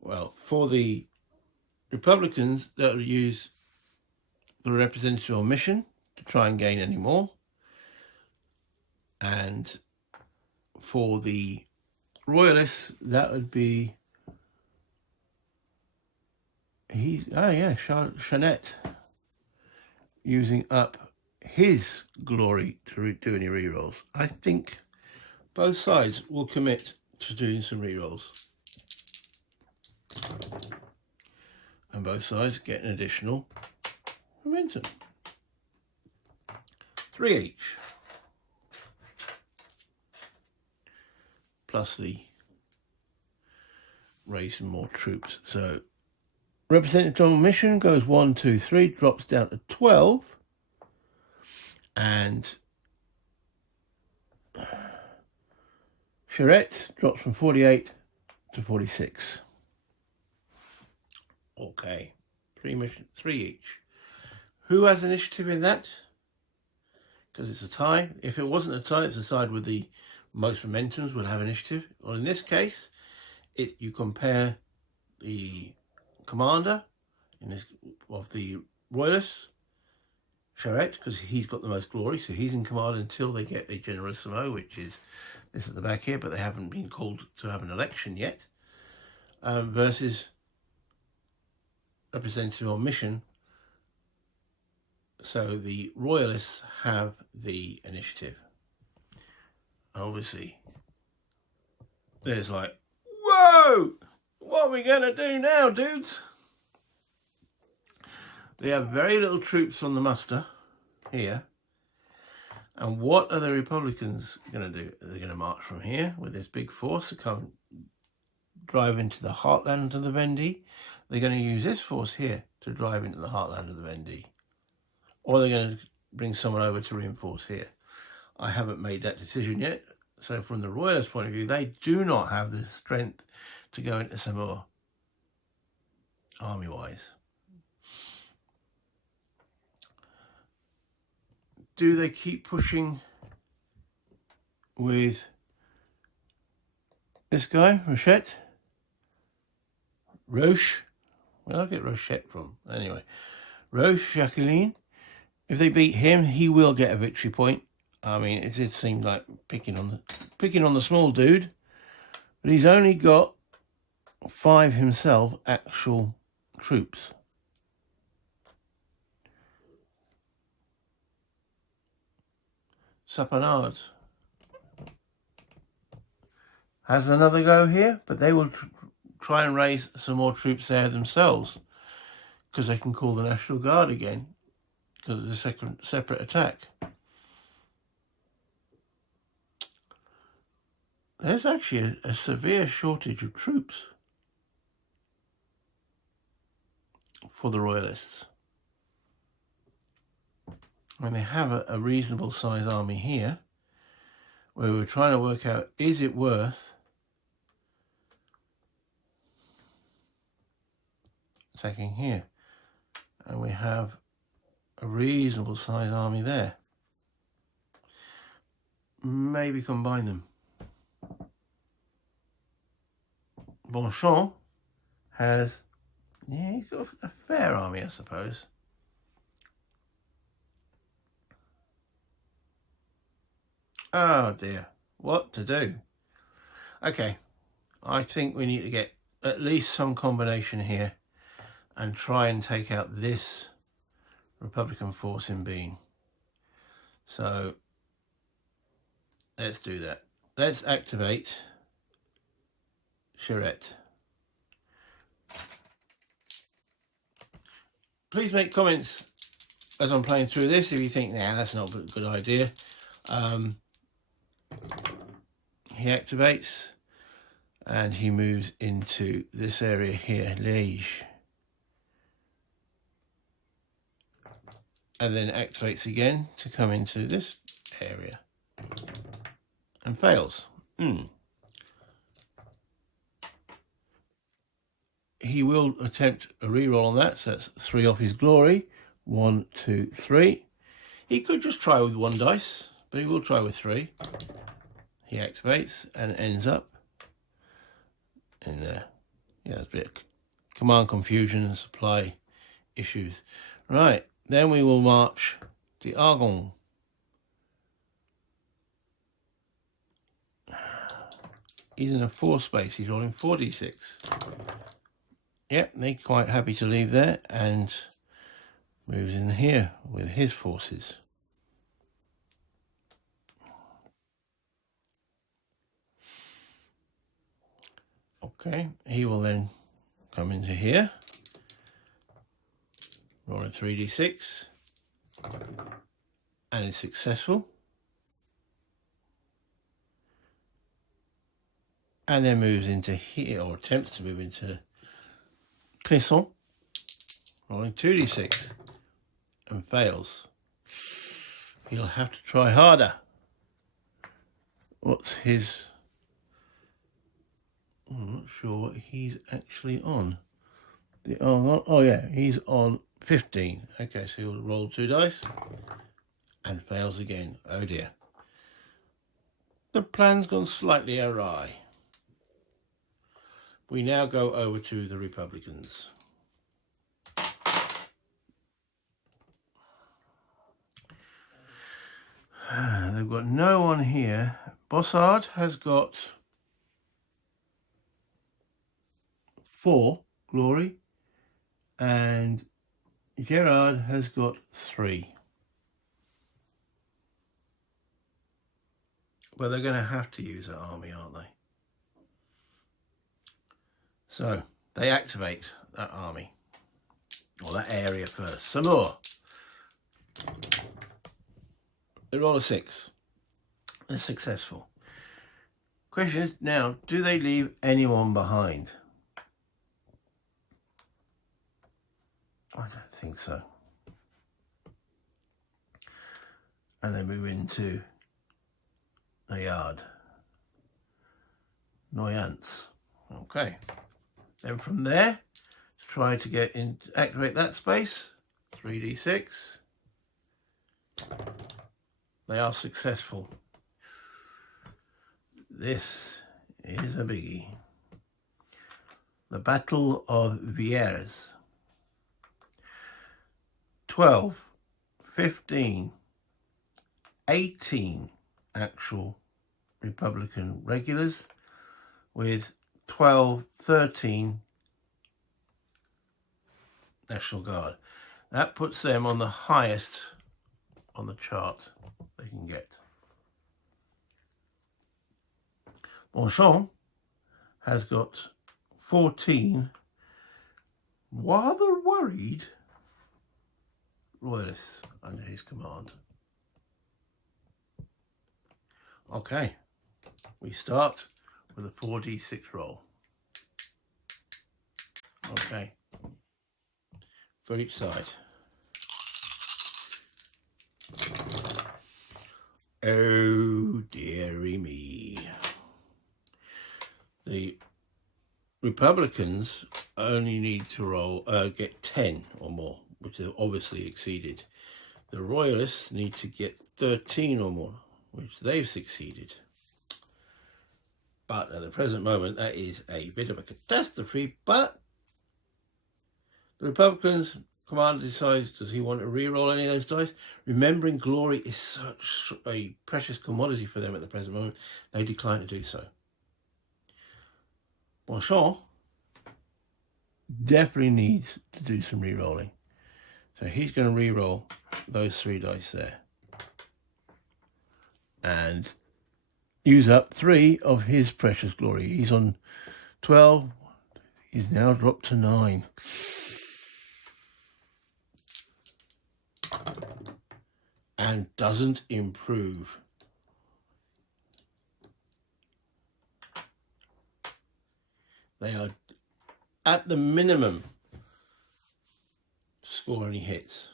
Well, for the Republicans, they'll use the representative on mission to try and gain any more, and for the Royalists, that would be Chanette using up his glory to do any rerolls. I think both sides will commit to doing some rerolls, and both sides get an additional momentum. 3 each, plus the raising more troops. So representative on mission goes 1, 2, 3, drops down to 12, and Charette drops from 48 to 46. Okay, 3 each. Who has initiative in that? Because it's a tie. If it wasn't a tie, it's the side with the most momentums will have initiative. Well, in this case, you compare the commander of the Royalists, Charette, because he's got the most glory, so he's in command until they get a generalissimo, which is this at the back here, but they haven't been called to have an election yet, versus representative on mission. So the Royalists have the initiative. Obviously, there's like, whoa, what are we going to do now, dudes? They have very little troops on the muster here. And what are the Republicans going to do? They're going to march from here with this big force to come drive into the heartland of the Vendee. They're going to use this force here to drive into the heartland of the Vendee. Or they're going to bring someone over to reinforce here. I haven't made that decision yet. So from the Royalist point of view, they do not have the strength to go into some more army-wise. Do they keep pushing with this guy, Rochette? Roche? Where did I get Rochette from? Anyway, Roche, Jacqueline. If they beat him, he will get a victory point. I mean, it did seem like picking on the small dude, but he's only got 5 himself actual troops. Sapanard has another go here, but they will try and raise some more troops there themselves because they can call the National Guard again because of the separate attack. There's actually a severe shortage of troops for the Royalists. And they have a reasonable size army here where we're trying to work out, is it worth attacking here? And we have a reasonable size army there. Maybe combine them. Bonchamp has, he's got a fair army, I suppose. Oh dear, what to do? Okay, I think we need to get at least some combination here and try and take out this Republican force in Bean. So let's do that. Let's activate Charette. please make comments as I'm playing through this if you think, nah, that's not a good idea. He activates and he moves into this area here, Liege, and then activates again to come into this area and fails. He will attempt a reroll on that, so that's 3 off his glory. 1, 2, 3. He could just try with 1 dice, but he will try with 3. He activates and ends up in there. Yeah, there's a bit of command confusion and supply issues. Right, then we will march the Argonne. He's in a 4 space. He's rolling 4d6. Yep, they're quite happy to leave there and moves in here with his forces. Okay, he will then come into here, rolling 3d6, and is successful. And then moves into here, or attempts to move into Clisson, rolling 2d6, and fails. He'll have to try harder. What's his... I'm not sure what he's actually on. Oh yeah, he's on 15. Okay, so he'll roll 2 dice and fails again. Oh dear. The plan's gone slightly awry. We now go over to the Republicans. They've got no one here. Bossard has got 4 glory and Gerard has got 3. But they're going to have to use that army, aren't they? So they activate that army, or that area first. Some more. They roll a 6. They're successful. Question is now, do they leave anyone behind? I don't think so. And they move into a yard. Noyance. Okay. Then from there, try to get in, activate that space. 3d6. They are successful. This is a biggie. The Battle of Vieres. 12, 15, 18 actual Republican regulars with 12, 13 National Guard. That puts them on the highest on the chart they can get. Bonchamp has got 14 rather worried Royalists under his command. Okay, we start with a 4d6 roll. Okay, for each side. Oh dearie me. The Republicans only need to roll, get 10 or more, which they've obviously exceeded. The Royalists need to get 13 or more, which they've succeeded. But at the present moment, that is a bit of a catastrophe. But the Republicans commander decides, does he want to re-roll any of those dice? Remembering glory is such a precious commodity for them at the present moment, they decline to do so. Bonchamp definitely needs to do some re-rolling. So he's going to re-roll those 3 dice there. And use up 3 of his precious glory. He's on 12. He's now dropped to 9. and doesn't improve. They are at the minimum to score any hits.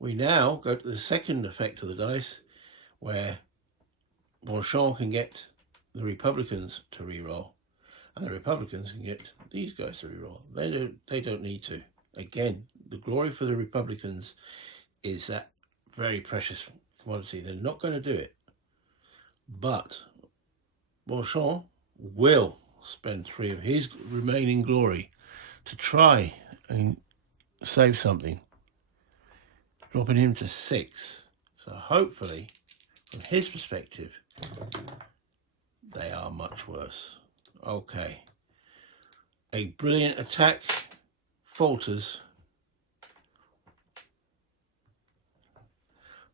We now go to the second effect of the dice, where Bonchamp can get the Republicans to reroll, and the Republicans can get these guys to reroll. They don't need to. Again, the glory for the Republicans is that very precious commodity. They're not going to do it, but Bonchamp will spend 3 of his remaining glory to try and save something, dropping him to 6. So hopefully, from his perspective, they are much worse. Okay. A brilliant attack falters.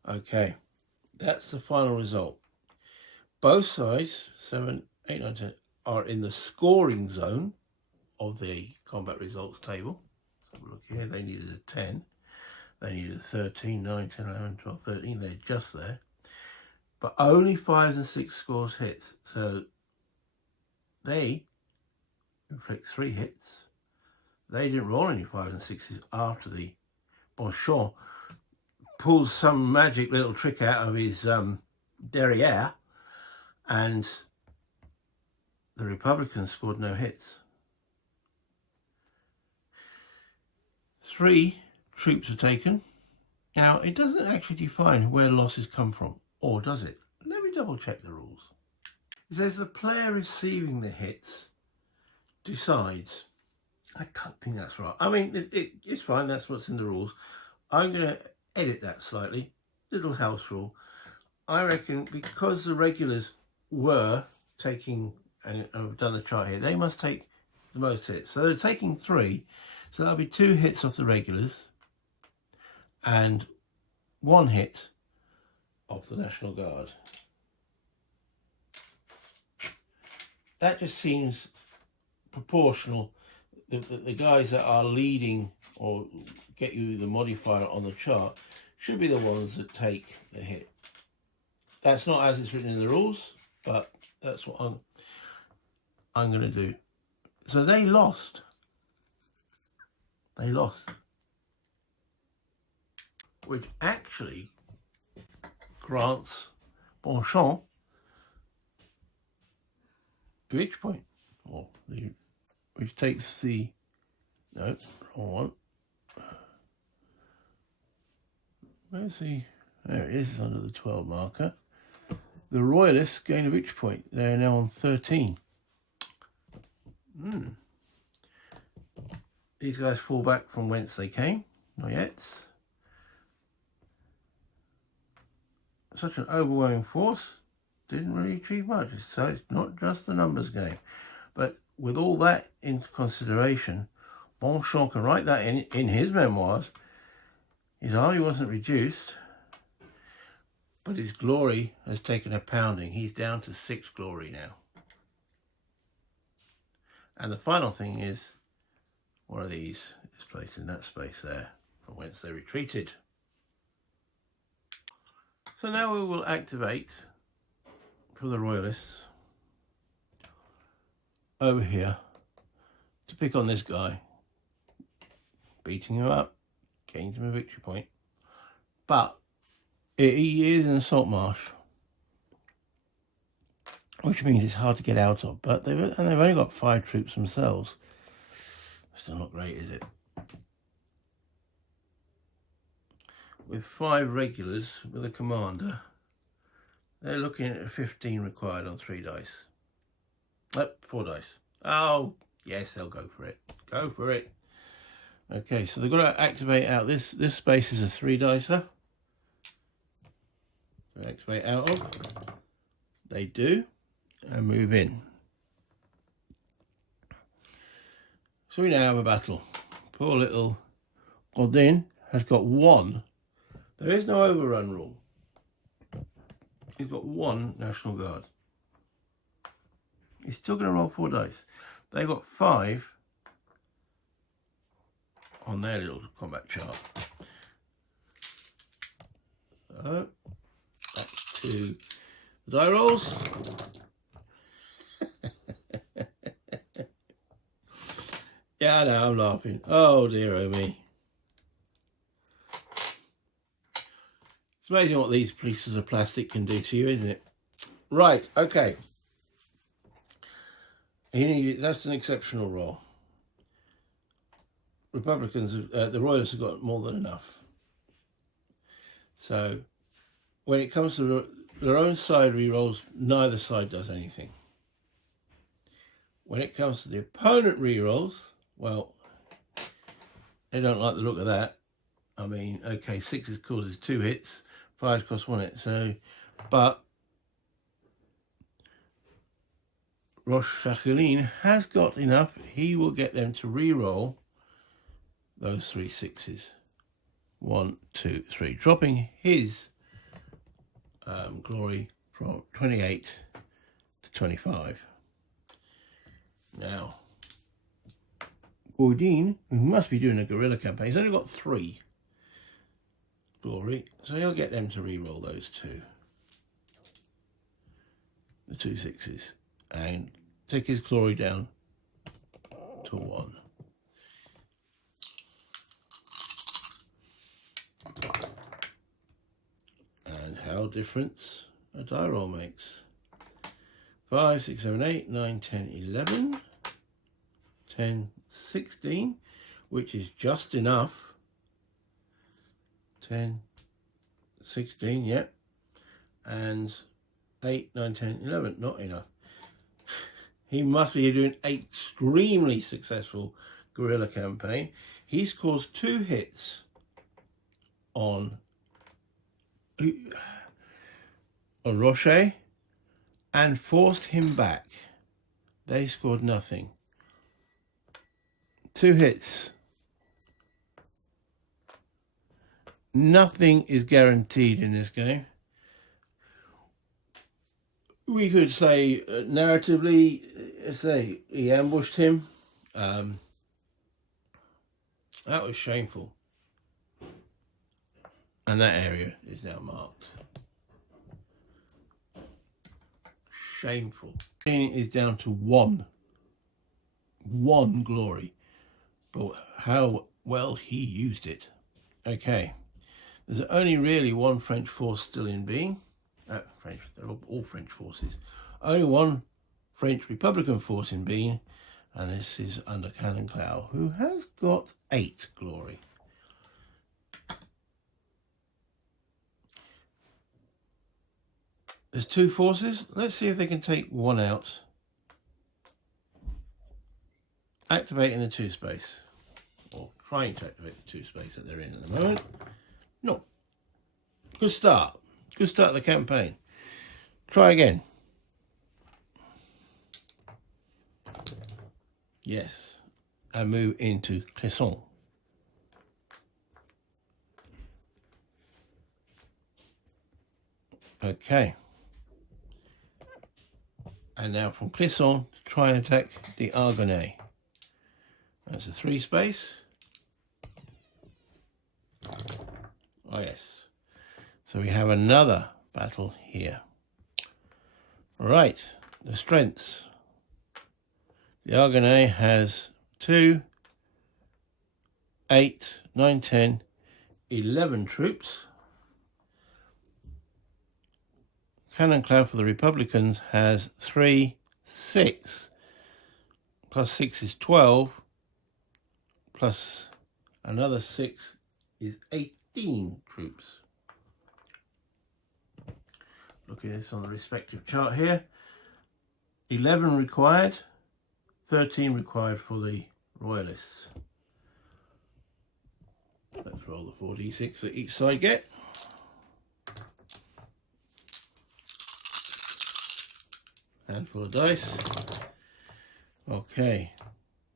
Okay. That's the final result. Both sides, 7, 8, 9, 10, are in the scoring zone of the combat results table. So look here, they needed a 10. They needed a 13, 9, 10, 11, 12, 13. They're just there. But only 5s and 6 scores hits. So they inflict 3 hits. They didn't roll any 5s and 6s after the Bonchamp pulls some magic little trick out of his derriere, and the Republicans scored no hits. 3 troops are taken. Now, it doesn't actually define where losses come from, or does it? Let me double check the rules. It says the player receiving the hits decides. I don't think that's right. I mean, it's fine, that's what's in the rules. I'm going to edit that slightly. Little house rule. I reckon because the regulars were taking, and I've done the chart here, they must take the most hits. So they're taking 3. So that'll be 2 hits off the regulars and 1 hit of the National Guard. That just seems proportional. The guys that are leading or get you the modifier on the chart should be the ones that take the hit. That's not as it's written in the rules, but that's what I'm going to do. So they lost. They lost. Which actually grants Bonchamp a victory point. Or which takes the... No, wrong one. Where's the... There it is, it's under the 12 marker. The Royalists gain a victory point. They're now on 13. These guys fall back from whence they came. Not yet. Such an overwhelming force didn't really achieve much. So it's not just the numbers game. But with all that into consideration, Bonchamp can write that in his memoirs. His army wasn't reduced, but his glory has taken a pounding. He's down to 6 glory now. And the final thing is, one of these is placed in that space there, from whence they retreated. So now we will activate for the Royalists over here to pick on this guy, beating him up, gains him a victory point. But he is in a salt marsh, which means it's hard to get out of. But they've only got 5 troops themselves. Still not great, is it? With 5 regulars with a commander, they're looking at a 15 required on 3 dice. 4 dice. Oh, yes, they'll go for it. Go for it. Okay, so they've got to activate out. This space is a 3 dicer. So activate out of. They do, and move in. So we now have a battle. Poor little Godin has got 1. There is no overrun rule. He's got 1 National Guard. He's still going to roll 4 dice. They've got 5 on their little combat chart. to the die rolls. Yeah, I know, I'm laughing. Oh dear, oh me. It's amazing what these pieces of plastic can do to you, isn't it? Right, okay. That's an exceptional roll. Republicans, the Royalists have got more than enough. So when it comes to their own side re-rolls, neither side does anything. When it comes to the opponent re-rolls, well, they don't like the look of that. I mean, okay, 6 causes 2 hits, 5 costs 1 hit. So, but Rourke has got enough. He will get them to re-roll those 3 6s. 1, 2, 3, dropping his glory from 28 to 25. Now, Gordine, who must be doing a guerrilla campaign, he's only got 3 glory, so he'll get them to re-roll those 2. The 2 6s, and take his glory down to 1. And how different a die roll makes. 5, 6, 7, 8, 9, 10, 11, 10, 16, which is just enough. 10, 16, yeah. And 8, 9, 10, 11, not enough. He must be doing an extremely successful guerrilla campaign. He's caused 2 hits on Rourke and forced him back. They scored nothing. 2 hits. Nothing is guaranteed in this game. We could say narratively, say he ambushed him. That was shameful. And that area is now marked. Shameful. It is down to 1 glory, but how well he used it. Okay, there's only really 1 French force still in being. They're all French forces. Only 1 French Republican force in being, and this is under Canon Clow, who has got 8 glory. There's 2 forces. Let's see if they can take 1 out. Activating the 2 space. Or trying to activate the 2 space that they're in at the moment. No. Good start. Good start of the campaign. Try again. Yes. And move into Clisson. Okay. And now from Clisson to try and attack the Argonne. That's a 3 space. Oh yes. So we have another battle here. Right, the strengths. The Argonne has 2, 8, 9, 10, 11 troops. Canon Cloud for the Republicans has 3, 6. Plus 6 is 12. Plus another 6 is 18 troops. Look at this on the respective chart here. 11 required, 13 required for the Royalists. Let's roll the 4d6 that each side get. Handful of dice. Okay.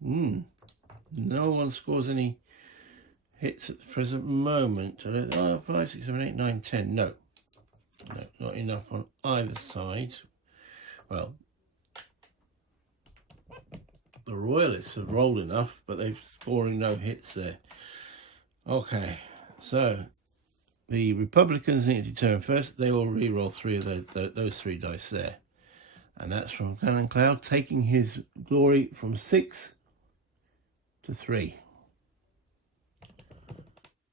No one scores any hits at the present moment. 5, 6, 7, 8, 9, 10. No, not enough on either side. Well, the Royalists have rolled enough, but they're scoring no hits there. Okay, so the Republicans need to determine first. They will re-roll 3 of those 3 dice there. And that's from Cannon Cloud, taking his glory from 6 to 3.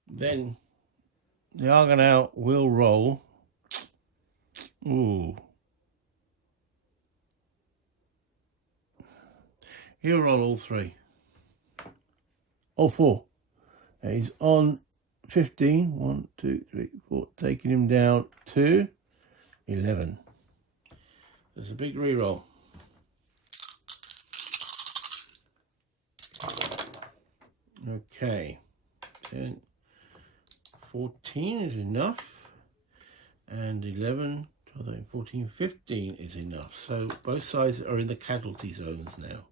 Then the Argonaut will roll. Ooh. He'll roll all 3. All 4. He's on 15. 1, 2, 3, 4. Taking him down to 11. There's a big reroll. Okay. 10. 14 is enough. And 11, 12, 13, 14, 15 is enough. So both sides are in the casualty zones now.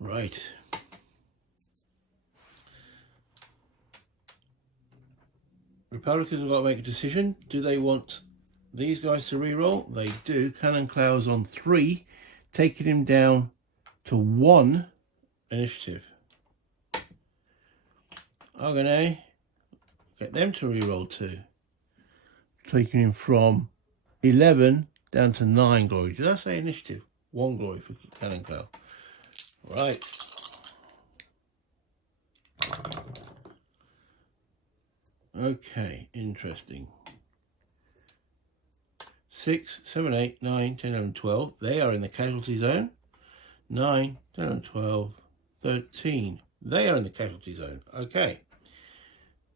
Right. Republicans have got to make a decision. Do they want these guys to re-roll? They do. Cannon Cloud's on 3, taking him down to 1 initiative. Argonaut, get them to re-roll 2, taking him from 11 down to 9 glory. Did I say initiative? 1 glory for Cannon Cloud. Right. Okay, interesting. 6, 7, 8, 9, 10, 11, 12. They are in the casualty zone. 9, 10, 11, 12, 13. They are in the casualty zone. Okay.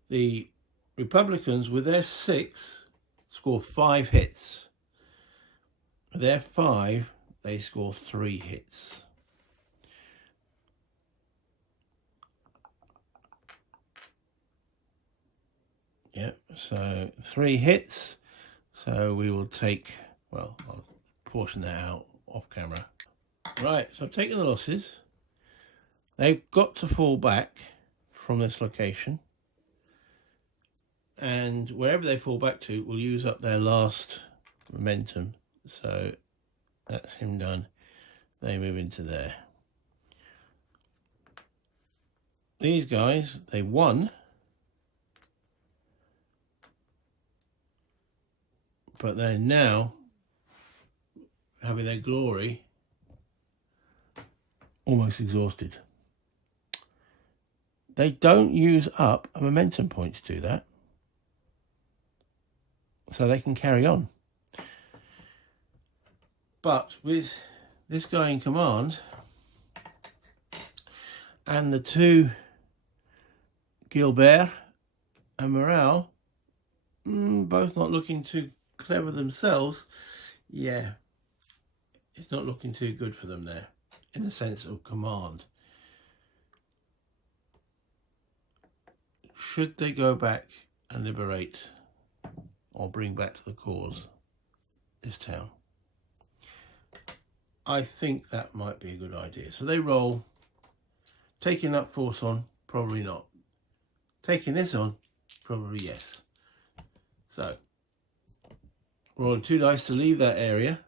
The Republicans, with their 6, score 5 hits. With their 5, they score 3 hits. Yep, so 3 hits. So we will take, well, I'll portion that out off camera. Right, so I've taken the losses. They've got to fall back from this location. And wherever they fall back to will use up their last momentum. So that's him done. They move into there. These guys, they won. But they're now having their glory almost exhausted. They don't use up a momentum point to do that. So they can carry on. But with this guy in command and the 2 Gilbert and Morale, both not looking too clever themselves, yeah, it's not looking too good for them there in the sense of command. Should they go back and liberate or bring back to the cause this town? I think that might be a good idea. So they roll. Taking that force on, probably not. Taking this on, probably yes. So rolling 2 dice to leave that area.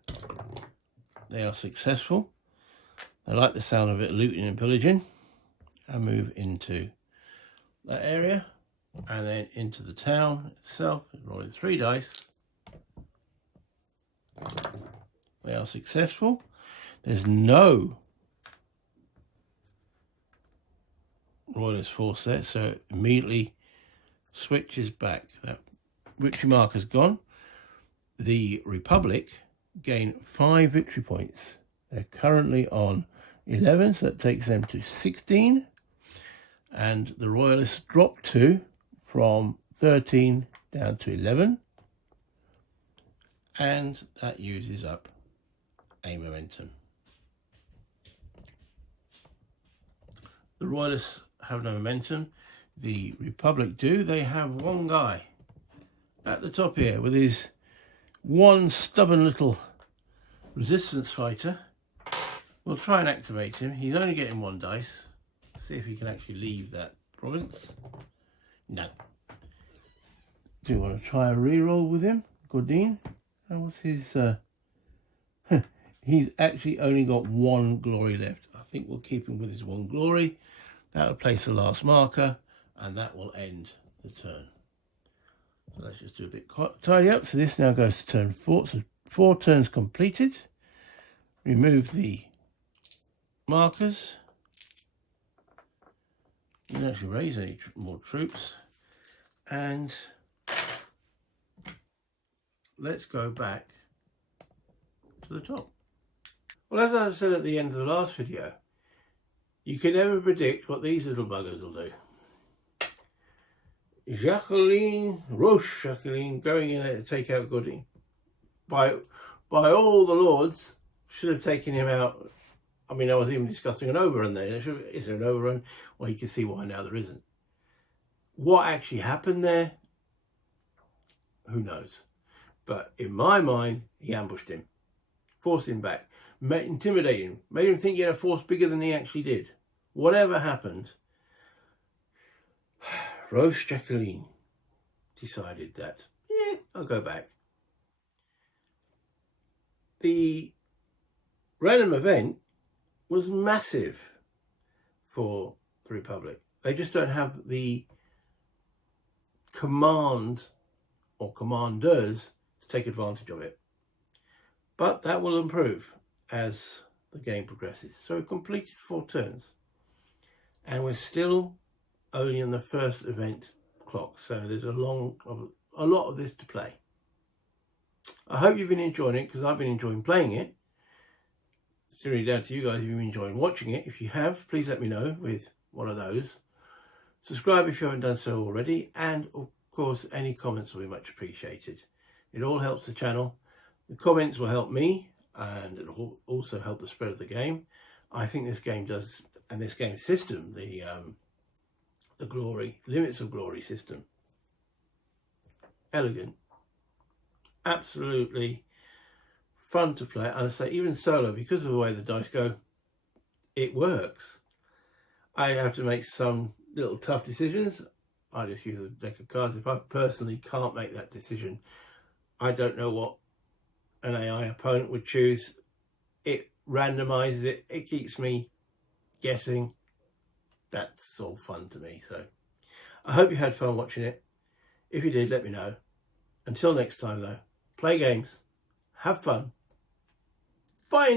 They are successful. They like the sound of it looting and pillaging, and move into that area and then into the town itself. Rolling 3 dice. They are successful. There's no Royalist force there, so it immediately switches back. That victory mark has gone. The Republic gain 5 victory points. They're currently on 11, so that takes them to 16. And the Royalists drop from 13 down to 11. And that uses up a momentum. The Royalists have no momentum. The Republic do. They have 1 guy at the top here with his 1 stubborn little resistance fighter. We'll try and activate him. He's only getting 1 dice. See if he can actually leave that province. No. Do you want to try a reroll with him, Godin? How was his... He's actually only got 1 glory left. I think we'll keep him with his 1 glory. That'll place the last marker, and that will end the turn. let's just do a bit tidy up. So this now goes to turn 4. So 4 turns completed. Remove the markers. You don't actually raise any more troops. And let's go back to the top. Well, as I said at the end of the last video, you can never predict what these little buggers will do. Jacqueline going in there to take out Goody. By all the lords, should have taken him out. I mean, I was even discussing an overrun there. Is there an overrun? Well, you can see why now there isn't. What actually happened there? Who knows? But in my mind, he ambushed him, forced him back, intimidated him, made him think he had a force bigger than he actually did. Whatever happened, Roche Jacqueline decided that, yeah, I'll go back. The random event was massive for the Republic. They just don't have the command or commanders to take advantage of it. But that will improve as the game progresses. So we completed 4 turns. And we're still only in the first event clock. So there's a lot of this to play. I hope you've been enjoying it, because I've been enjoying playing it. It's really down to you guys if you've been enjoying watching it. If you have, please let me know with one of those. Subscribe if you haven't done so already. And of course, any comments will be much appreciated. It all helps the channel. The comments will help me, and it will also help the spread of the game. I think this game does, and this game system, the Limits of Glory system, elegant, absolutely fun to play. And I say even solo, because of the way the dice go, it works. I have to make some little tough decisions. I just use a deck of cards. If I personally can't make that decision, I don't know what an AI opponent would choose. It randomizes it. It keeps me guessing. That's all fun to me. So I hope you had fun watching it. If you did, let me know. Until next time though, play games, have fun. Bye.